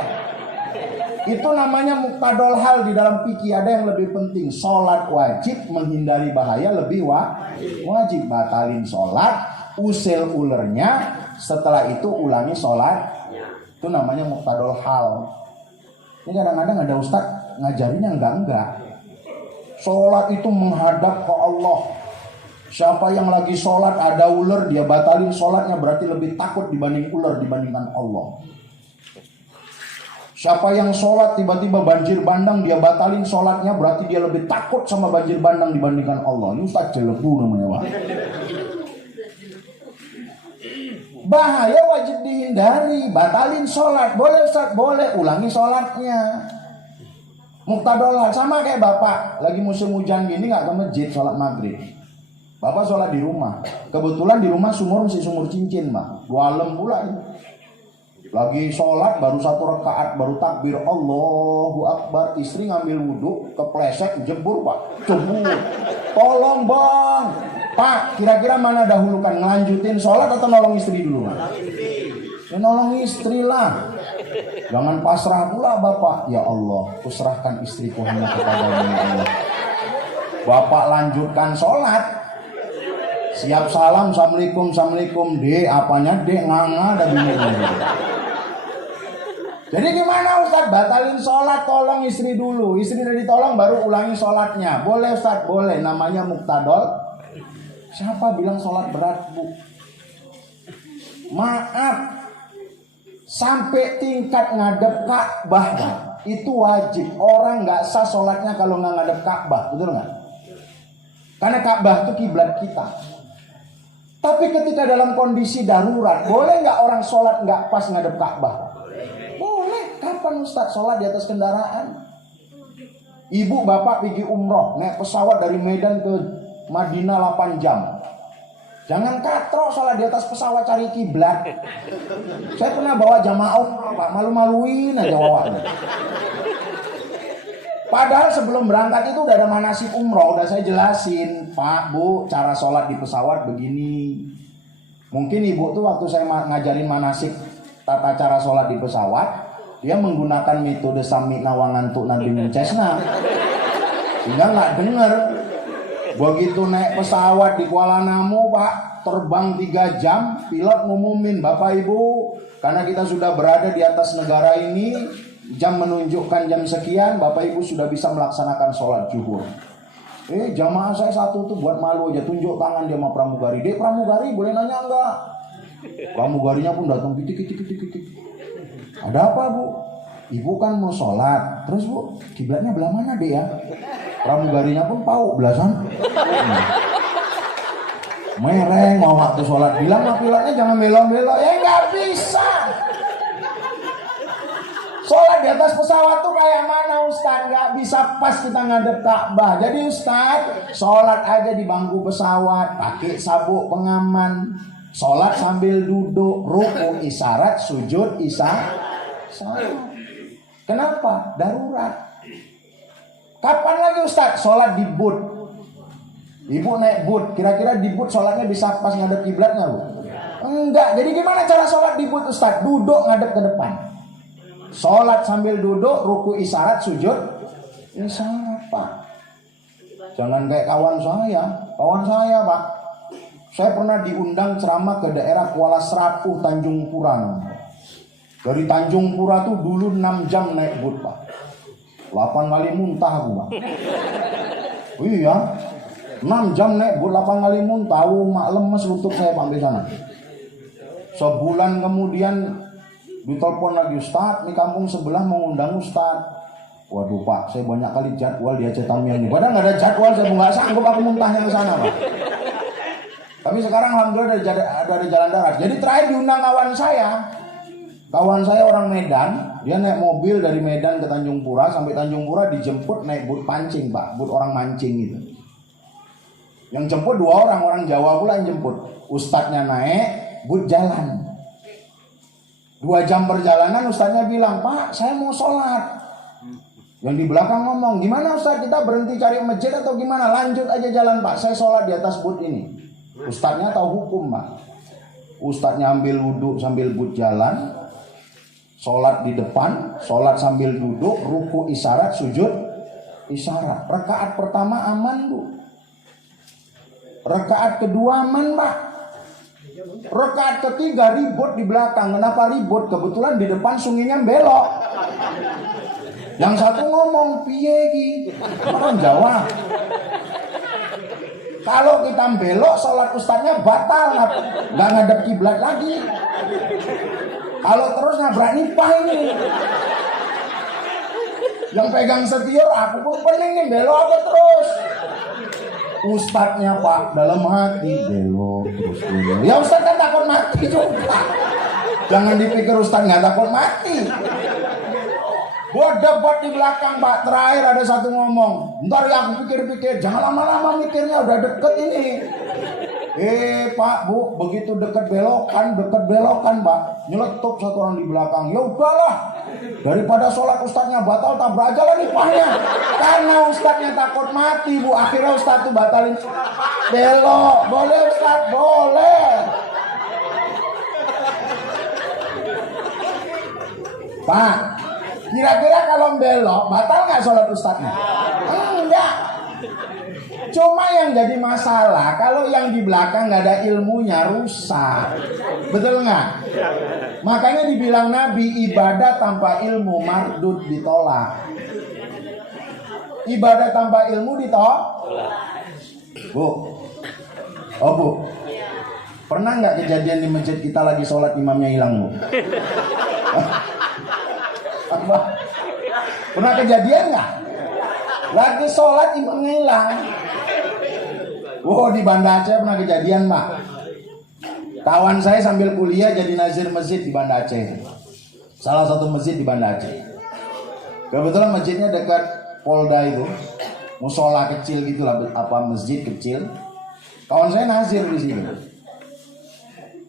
Itu namanya muqtadol hal di dalam fikih. Ada yang lebih penting, sholat wajib, menghindari bahaya lebih wajib. Batalin sholat, usil ularnya, setelah itu ulangi sholat. Itu namanya muqtadol hal. Ini kadang-kadang ada Ustaz ngajarinnya enggak. Sholat itu menghadap ke Allah. Siapa yang lagi sholat ada ular, dia batalin sholatnya, berarti lebih takut dibanding ular dibandingkan Allah. Siapa yang sholat tiba-tiba banjir bandang, dia batalin sholatnya, berarti dia lebih takut sama banjir bandang dibandingkan Allah. Ini Ustaz jelebu namanya, Pak. Bahaya wajib dihindari. Batalin sholat, boleh Ustaz, boleh. Ulangi sholatnya. Muqtadol sama kayak Bapak lagi musim hujan gini nggak ke masjid sholat maghrib. Bapak sholat di rumah. Kebetulan di rumah sumur masih sumur cincin, Pak. Walem pula ini. Lagi sholat baru 1 rakaat, baru takbir Allahu Akbar. Istri ngambil wudhu, kepleset, jebur, Pak. Jebur. Tolong Bang. Pak, kira-kira mana dahulukan? Ngelanjutin sholat atau nolong istri dulu, Pak? Ya nolong istri lah. Jangan pasrah pula Bapak. Ya Allah, kuserahkan istriku hanya kepadamu, ya Allah. Bapak lanjutkan sholat. Siap salam, assalamualaikum, dek, apanya dek, nganga, ada bingung. Jadi gimana Ustaz? Batalin sholat, tolong istri dulu. Istri udah ditolong, baru ulangi sholatnya. Boleh Ustaz? Boleh, namanya muqtadol. Siapa bilang sholat berat, Bu? Maaf, sampai tingkat ngadep Ka'bah, itu wajib. Orang gak sah sholatnya kalau gak ngadep Ka'bah, betul gak? Karena Ka'bah itu kiblat kita. Tapi ketika dalam kondisi darurat, boleh nggak orang sholat nggak pas ngadep Ka'bah? Boleh. Kapan Ustaz sholat di atas kendaraan? Ibu bapak pergi umroh, naik pesawat dari Medan ke Madinah 8 jam. Jangan katrok sholat di atas pesawat cari kiblat. Saya pernah bawa jamaah umroh, Pak, malu-maluin aja bawanya. Padahal sebelum berangkat itu udah ada manasik umroh, udah saya jelasin, Pak, Bu, cara sholat di pesawat begini. Mungkin ibu tuh waktu saya ngajarin manasik tata cara sholat di pesawat, Dia menggunakan metode sami nawangan untuk Nabi Mencesna, sehingga nggak dengar. Begitu naik pesawat di Kuala Namu, Pak, terbang 3 jam, pilot ngumumin, Bapak Ibu, karena kita sudah berada di atas negara ini, jam menunjukkan jam sekian, Bapak Ibu sudah bisa melaksanakan sholat zuhur. Jamaah saya satu tuh buat malu aja, tunjuk tangan dia sama pramugari. Dek pramugari, boleh nanya enggak? Pramugarinya pun datang, titik. Ada apa, Bu? Ibu kan mau sholat. Terus, Bu, kiblatnya belah mana, Dek ya? Pramugarinya pun tahu belasan. Mereng mau waktu sholat, bilang sama pilotnya jangan belok-belok. Ya nggak bisa. Sholat di atas pesawat tuh kayak mana, Ustaz? Nggak bisa pas kita ngadep Ka'bah. Jadi Ustaz, sholat aja di bangku pesawat, pakai sabuk pengaman. Sholat sambil duduk, ruku isyarat, sujud isyarat. Kenapa? Darurat. Kapan lagi Ustaz? Sholat di boot. Ibu naik boot, kira-kira di boot sholatnya bisa pas ngadep kiblatnya, Bu? Enggak. Jadi gimana cara sholat di boot, Ustaz? Duduk ngadep ke depan. Sholat sambil duduk, ruku isyarat, sujud isyarat, Pak. Jangan kayak kawan saya, Pak. Saya pernah diundang ceramah ke daerah Kuala Serapuh, Tanjung Pura. Dari Tanjung Pura tuh dulu 6 jam naik boot, Pak. 8 kali muntah aku, Pak. Iya, 6 jam naik boot, 8 kali muntah. Mak lemes lutut saya sampai sana. Sebulan kemudian ditelepon lagi, Ustaz, di kampung sebelah mengundang Ustaz. Waduh, Pak, saya banyak kali jadwal di Aceh Tamiang ini. Padahal nggak ada jadwal, saya nggak sanggup aku muntahnya ke sana, Pak. Tapi sekarang alhamdulillah ada jalan darat. Jadi terakhir diundang kawan saya. Kawan saya orang Medan, dia naik mobil dari Medan ke Tanjung Pura, sampai Tanjung Pura dijemput naik boot pancing, Pak, boot orang mancing gitu. Yang jemput 2 orang Jawa pula yang jemput. Ustadznya naik, boot jalan. 2 jam perjalanan ustadznya bilang, Pak, saya mau sholat. Yang di belakang ngomong, gimana Ustadz, kita berhenti cari masjid atau gimana? Lanjut aja jalan, Pak, saya sholat di atas boot ini. Ustadznya tahu hukum, Pak. Ustadznya ambil wudhu sambil boot jalan, sholat di depan, sholat sambil duduk, ruku isyarat, sujud isyarat. Rakaat pertama aman, Bu. Rakaat kedua aman, Pak. Rakaat ketiga ribut di belakang. Kenapa ribut? Kebetulan di depan sunginya belok. Yang satu ngomong, piye ki? Orang Jawa. Kalau kita belok, sholat ustadznya batal, nggak ngadep kiblat lagi. Kalau terus nabrak nipah ini. Yang pegang setior, aku pun pening nih, belok apa terus? Ustadznya, Pak, dalam hati belok terus. Ya ustadz kan takut mati juga. Jangan dipikir ustadz nggak takut mati. Gua debat di belakang, Pak. Terakhir ada satu ngomong, ntar ya aku pikir-pikir, jangan lama-lama mikirnya, udah deket ini. Pak, Bu, begitu deket belokan, Pak. Nyeletuk satu orang di belakang. Ya udahlah, daripada sholat ustadznya batal, tabrak aja lah nipahnya. Karena ustadznya takut mati, Bu. Akhirnya ustadz tuh batalin belok. Boleh ustadz, boleh. Pak, kira-kira kalau belok, batal nggak sholat ustadznya? Enggak. Cuma yang jadi masalah, kalau yang di belakang nggak ada ilmunya, rusak. Betul nggak? Makanya dibilang Nabi, ibadah tanpa ilmu mardud, ditolak. Ibadah tanpa ilmu ditolak. Bu, oh Bu, pernah nggak kejadian di masjid kita lagi sholat imamnya hilang, Bu? Pernah kejadian nggak? Lagi sholat imamnya hilang. Di Banda Aceh pernah kejadian, Pak. Kawan saya sambil kuliah jadi nazir masjid di Banda Aceh. Salah satu masjid di Banda Aceh. Kebetulan masjidnya dekat Polda itu, musola kecil gitulah, masjid kecil. Kawan saya nazir di sini.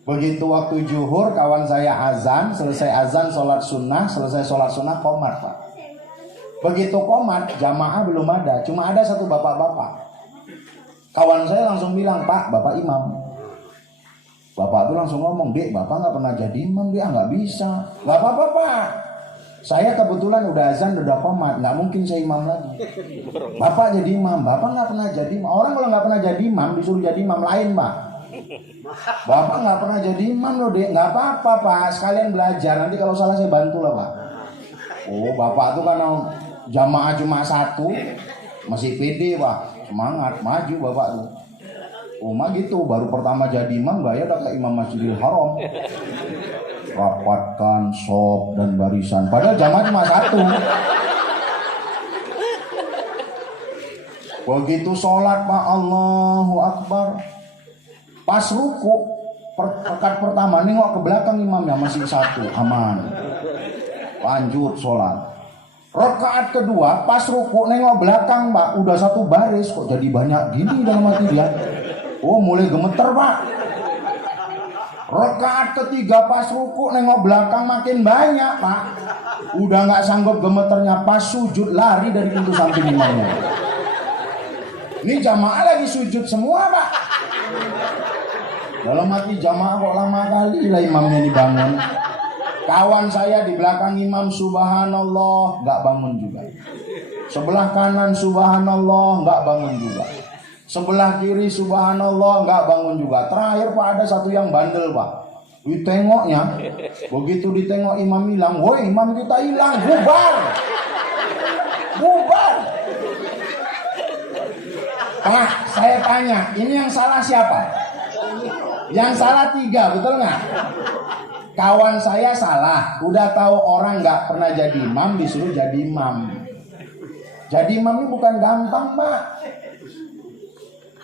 Begitu waktu zuhur, kawan saya azan, selesai azan sholat sunnah qomat, Pak. Begitu qomat, jamaah belum ada, cuma ada satu bapak-bapak. Kawan saya langsung bilang, Pak, Bapak imam. Bapak tuh langsung ngomong, Dek, Bapak nggak pernah jadi imam, dia nggak bisa. Nggak apa-apa, Pak. Saya kebetulan udah azan, udah qomat, nggak mungkin saya imam lagi. Bapak jadi imam, bapak nggak pernah jadi imam. Orang kalau nggak pernah jadi imam disuruh jadi imam lain, Pak. Bapak nggak pernah jadi imam loh, Dek. Nggak apa-apa, Pak. Sekalian belajar. Nanti kalau salah saya bantu lah, Pak. Oh, bapak tuh karena jamaah cuma satu, masih pede, Pak. Semangat, maju bapak tuh. Oh, mah gitu. Baru pertama jadi imam, gak ya udah ke Imam Masjidil Haram. Rapatkan sop dan barisan. Padahal jamaah cuma satu. Begitu sholat, Pak, Allahu Akbar. Pas ruku, rekat pertama nengok ke belakang imamnya masih satu, aman. Lanjut sholat. Rakaat kedua, pas ruku nengok belakang, Pak, udah satu baris, kok jadi banyak gini dalam hati dia. Oh, mulai gemeter, Pak. Rakaat ketiga pas ruku nengok belakang makin banyak, Pak. Udah nggak sanggup gemeternya, pas sujud lari dari pintu samping imamnya. Ini jamaah lagi sujud semua, Pak. Dalam hati jamaah kok lama kali lah imamnya dibangun. Kawan saya di belakang imam subhanallah nggak bangun juga. Sebelah kanan subhanallah nggak bangun juga. Sebelah kiri subhanallah nggak bangun juga. Terakhir, Pak, ada satu yang bandel, Pak. Ditengoknya, begitu ditengok imam hilang, woi imam kita hilang, bubar. Bubar. Pak, saya tanya, ini yang salah siapa? Yang salah 3, betul nggak? Kawan saya salah, udah tahu orang nggak pernah jadi imam disuruh jadi imam. Jadi imam ini bukan gampang, Pak.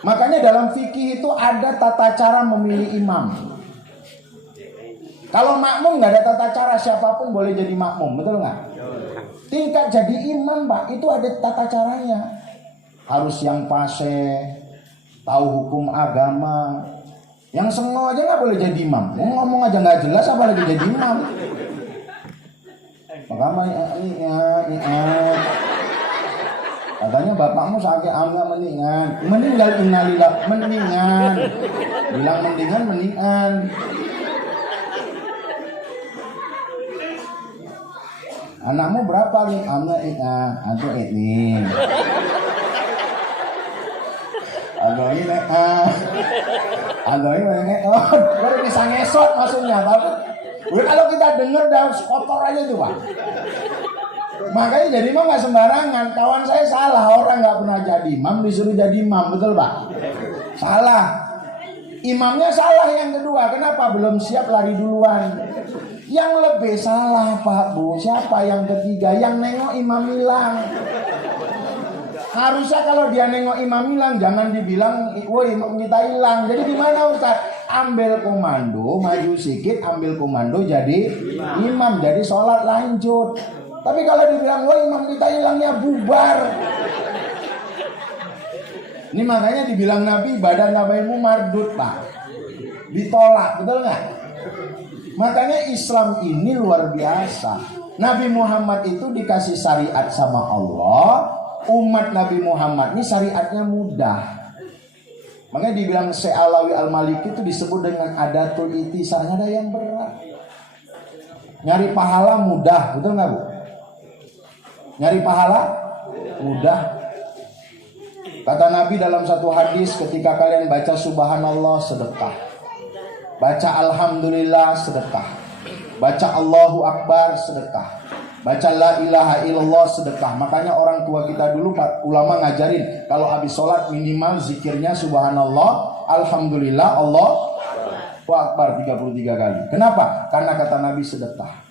Makanya dalam fikih itu ada tata cara memilih imam. Kalau makmum nggak ada tata cara, siapapun boleh jadi makmum, betul nggak? Tingkat jadi imam, Pak, itu ada tata caranya. Harus yang fasih, tahu hukum agama. Yang sengok aja nggak boleh jadi imam. Ngomong aja nggak jelas, apalagi jadi imam. Makanya katanya bapakmu sakit amga mendingan. Meninggal innalillah, mendingan. Bilang mendingan, mendingan. Anakmu berapa nih? Amga atau ini. Aduh ini baru bisa ngesot maksudnya. Tapi kalau kita dengar dah kotor aja tuh, Pak. Makanya jadi imam nggak sembarangan. Kawan saya salah, orang nggak pernah jadi imam disuruh jadi imam, betul, Pak? Salah. Imamnya salah yang kedua. Kenapa? Belum siap, lari duluan. Yang lebih salah, Pak, Bu, siapa yang ketiga? Yang nengok imam hilang. Harusnya kalau dia nengok imam hilang, jangan dibilang, woi imam kita hilang. Jadi gimana, Ustaz? Ambil komando, maju sikit, ambil komando jadi imam, jadi sholat lanjut. Tapi kalau dibilang, woi imam kita hilangnya, bubar. Ini makanya dibilang Nabi, badan Nabimu mardut, Pak. Ditolak, betul nggak? Makanya Islam ini luar biasa. Nabi Muhammad itu dikasih syariat sama Allah. Umat Nabi Muhammad ini syariatnya mudah. Makanya dibilang Se'alawi al-Maliki itu disebut dengan adatul itisar, ada yang berat. Nyari pahala mudah, betul nggak, Bu? Nyari pahala mudah. Kata Nabi dalam satu hadis, ketika kalian baca subhanallah sedekah, baca alhamdulillah sedekah, baca Allahu Akbar sedekah, baca la ilaha illallah sedekah. Makanya orang tua kita dulu, ulama ngajarin, kalau habis sholat minimal zikirnya subhanallah, alhamdulillah, Allahu Akbar 33 kali. Kenapa? Karena kata Nabi sedekah.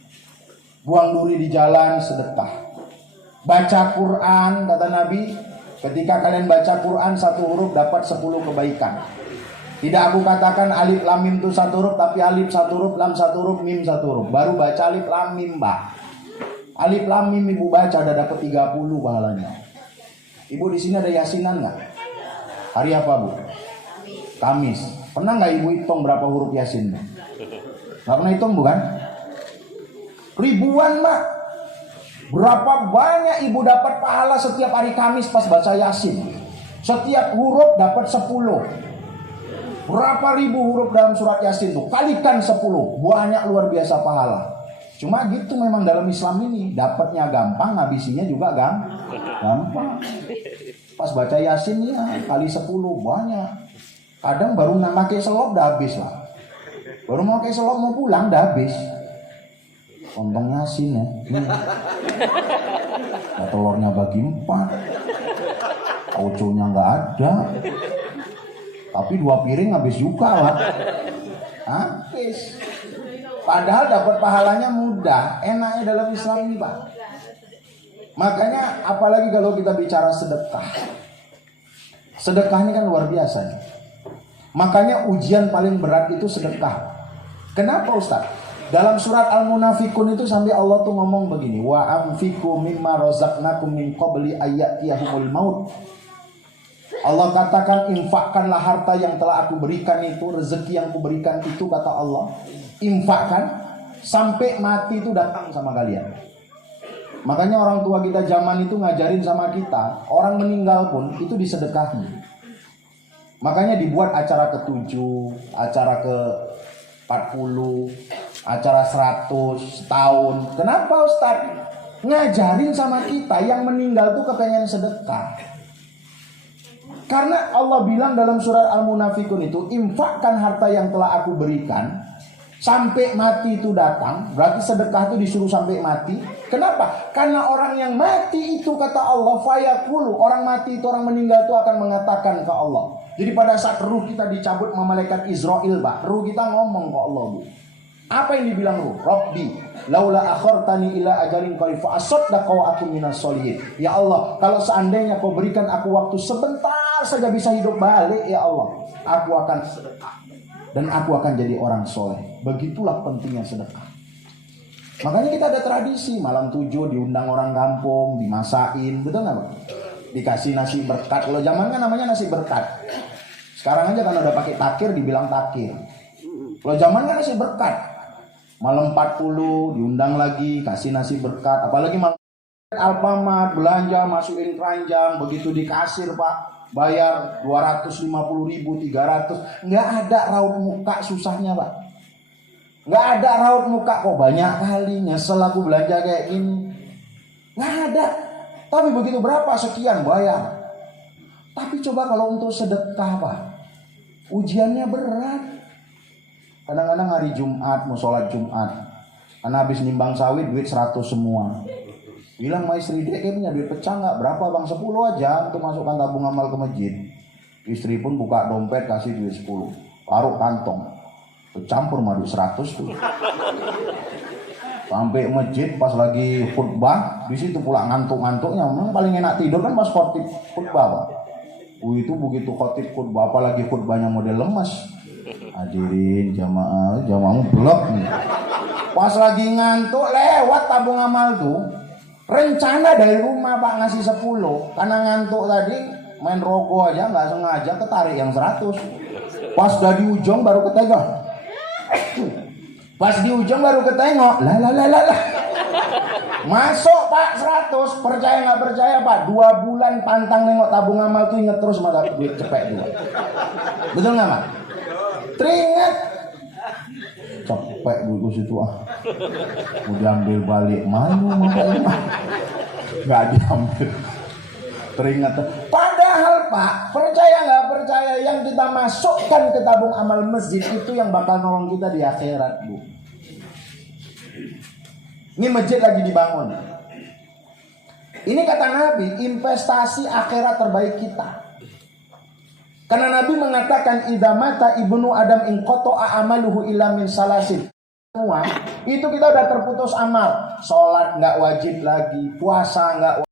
Buang duri di jalan sedekah. Baca Quran, kata Nabi, ketika kalian baca Quran satu huruf dapat 10 kebaikan. Tidak aku katakan alif lam mim itu satu huruf, tapi alif satu huruf, lam satu huruf, mim satu huruf. Baru baca alif lam mim, Mbak. Alif lam mim ibu baca udah dapat 30 pahalanya. Ibu di sini ada yasinan nggak? Hari apa, Bu? Kamis. Pernah nggak ibu hitung berapa huruf yasin? Nggak pernah hitung, bukan? Ribuan, Mbak. Berapa banyak ibu dapat pahala setiap hari Kamis pas baca yasin? Setiap huruf dapat 10. Berapa ribu huruf dalam surat yasin tuh? Kalikan 10. Banyak, luar biasa pahala. Cuma gitu memang dalam Islam ini, dapatnya gampang, habisinya juga gampang. Pas baca Yasin ya kali 10 banyak. Kadang baru pakai selop udah habis lah. Baru mau pakai selop mau pulang udah habis. Kontong Yasin ya. Nah, telurnya bagi 4. Oconya nggak ada. Tapi 2 piring habis juga lah. Habis. Padahal dapat pahalanya mudah. Enaknya dalam Islam ini Pak. Makanya apalagi kalau kita bicara sedekah. Sedekah ini kan luar biasa. Makanya ujian paling berat itu sedekah. Kenapa Ustaz? Dalam surat Al-Munafikun itu sampai Allah tuh ngomong begini, wa anfiqu mimma razaqnakum min qabli ayyatiyahumul maut. Allah katakan infakkanlah harta yang telah aku berikan itu, rezeki yang aku berikan itu, kata Allah. Infakkan sampai mati itu datang sama kalian. Makanya orang tua kita zaman itu ngajarin sama kita, orang meninggal pun itu disedekahi. Makanya dibuat acara ke-7, acara ke-40, acara 100, setahun. Kenapa Ustaz? Ngajarin sama kita yang meninggal tuh kepengen sedekah. Karena Allah bilang dalam surat Al-Munafikun itu, infakkan harta yang telah aku berikan sampai mati itu datang. Berarti sedekah itu disuruh sampai mati. Kenapa? Karena orang yang mati itu, kata Allah, fayaqulu, orang mati itu, orang meninggal itu akan mengatakan ke Allah. Jadi pada saat ruh kita dicabut sama malaikat Israel, Pak, ruh kita ngomong ke Allah, Bu. Apa yang dibilang ruh? Rabbi laula akhartani ila ajalin qarib fa asaddaqa wa akum minas sholihin. Ya Allah, kalau seandainya kau berikan aku waktu sebentar saja bisa hidup balik, ya Allah, aku akan sedekah dan aku akan jadi orang soleh. Begitulah pentingnya sedekah. Makanya kita ada tradisi malam 7 diundang orang kampung, dimasain, betul nggak Pak? Dikasih nasi berkat. Kalau zaman kan namanya nasi berkat. Sekarang aja kan udah pakai takir dibilang takir. Kalau zaman kan nasi berkat. Malam 40 diundang lagi, kasih nasi berkat. Apalagi malam Alfamart belanja masukin keranjang, begitu di kasir Pak, bayar 250.000, 300. Nggak ada raut muka susahnya Pak. Nggak ada raut muka, kok banyak kali nyesel aku belanja kayak gini. Nggak ada. Tapi begitu berapa sekian bayar. Tapi coba kalau untuk sedekah Pak, ujiannya berat. Kadang-kadang hari Jumat mau sholat Jumat, karena habis nimbang sawit duit 100 semua. Bilang sama istri, dia punya duit pecah nggak? Berapa bang? 10 aja untuk masukkan tabung amal ke masjid. Istri pun buka dompet kasih duit 10, taruh kantong, campur madu 100 tuh. Sampai masjid pas lagi khutbah, di situ pula ngantuk-ngantuknya. Memang paling enak tidur kan pas khutbah Pak. Itu begitu khutbah, apalagi khutbahnya model lemas. Hadirin jamaahmu blok nih. Pas lagi ngantuk lewat tabung amal tuh. Rencana dari rumah Pak ngasih 10, karena ngantuk tadi main rogo aja nggak sengaja ketarik yang 100. Pas udah di ujung baru ketengok. Pas di ujung baru ketengok. Lah. Masuk Pak 100, percaya nggak percaya Pak, 2 bulan pantang nengok tabung amal tuh inget terus mata duit cepet dulu. Betul nggak Pak? Teringat. Cepet dulu situ mau diambil balik malu makanya nggak diambil. Teringat. Padahal Pak, percaya nggak percaya, yang kita masukkan ke tabung amal masjid itu yang bakal nolong kita di akhirat Bu. Ini masjid lagi dibangun. Ini kata Nabi, investasi akhirat terbaik kita. Karena Nabi mengatakan idza mata ibnu Adam in qata'a amaluhu illa min salasin. Semua itu kita udah terputus amal. Salat enggak wajib lagi, puasa enggak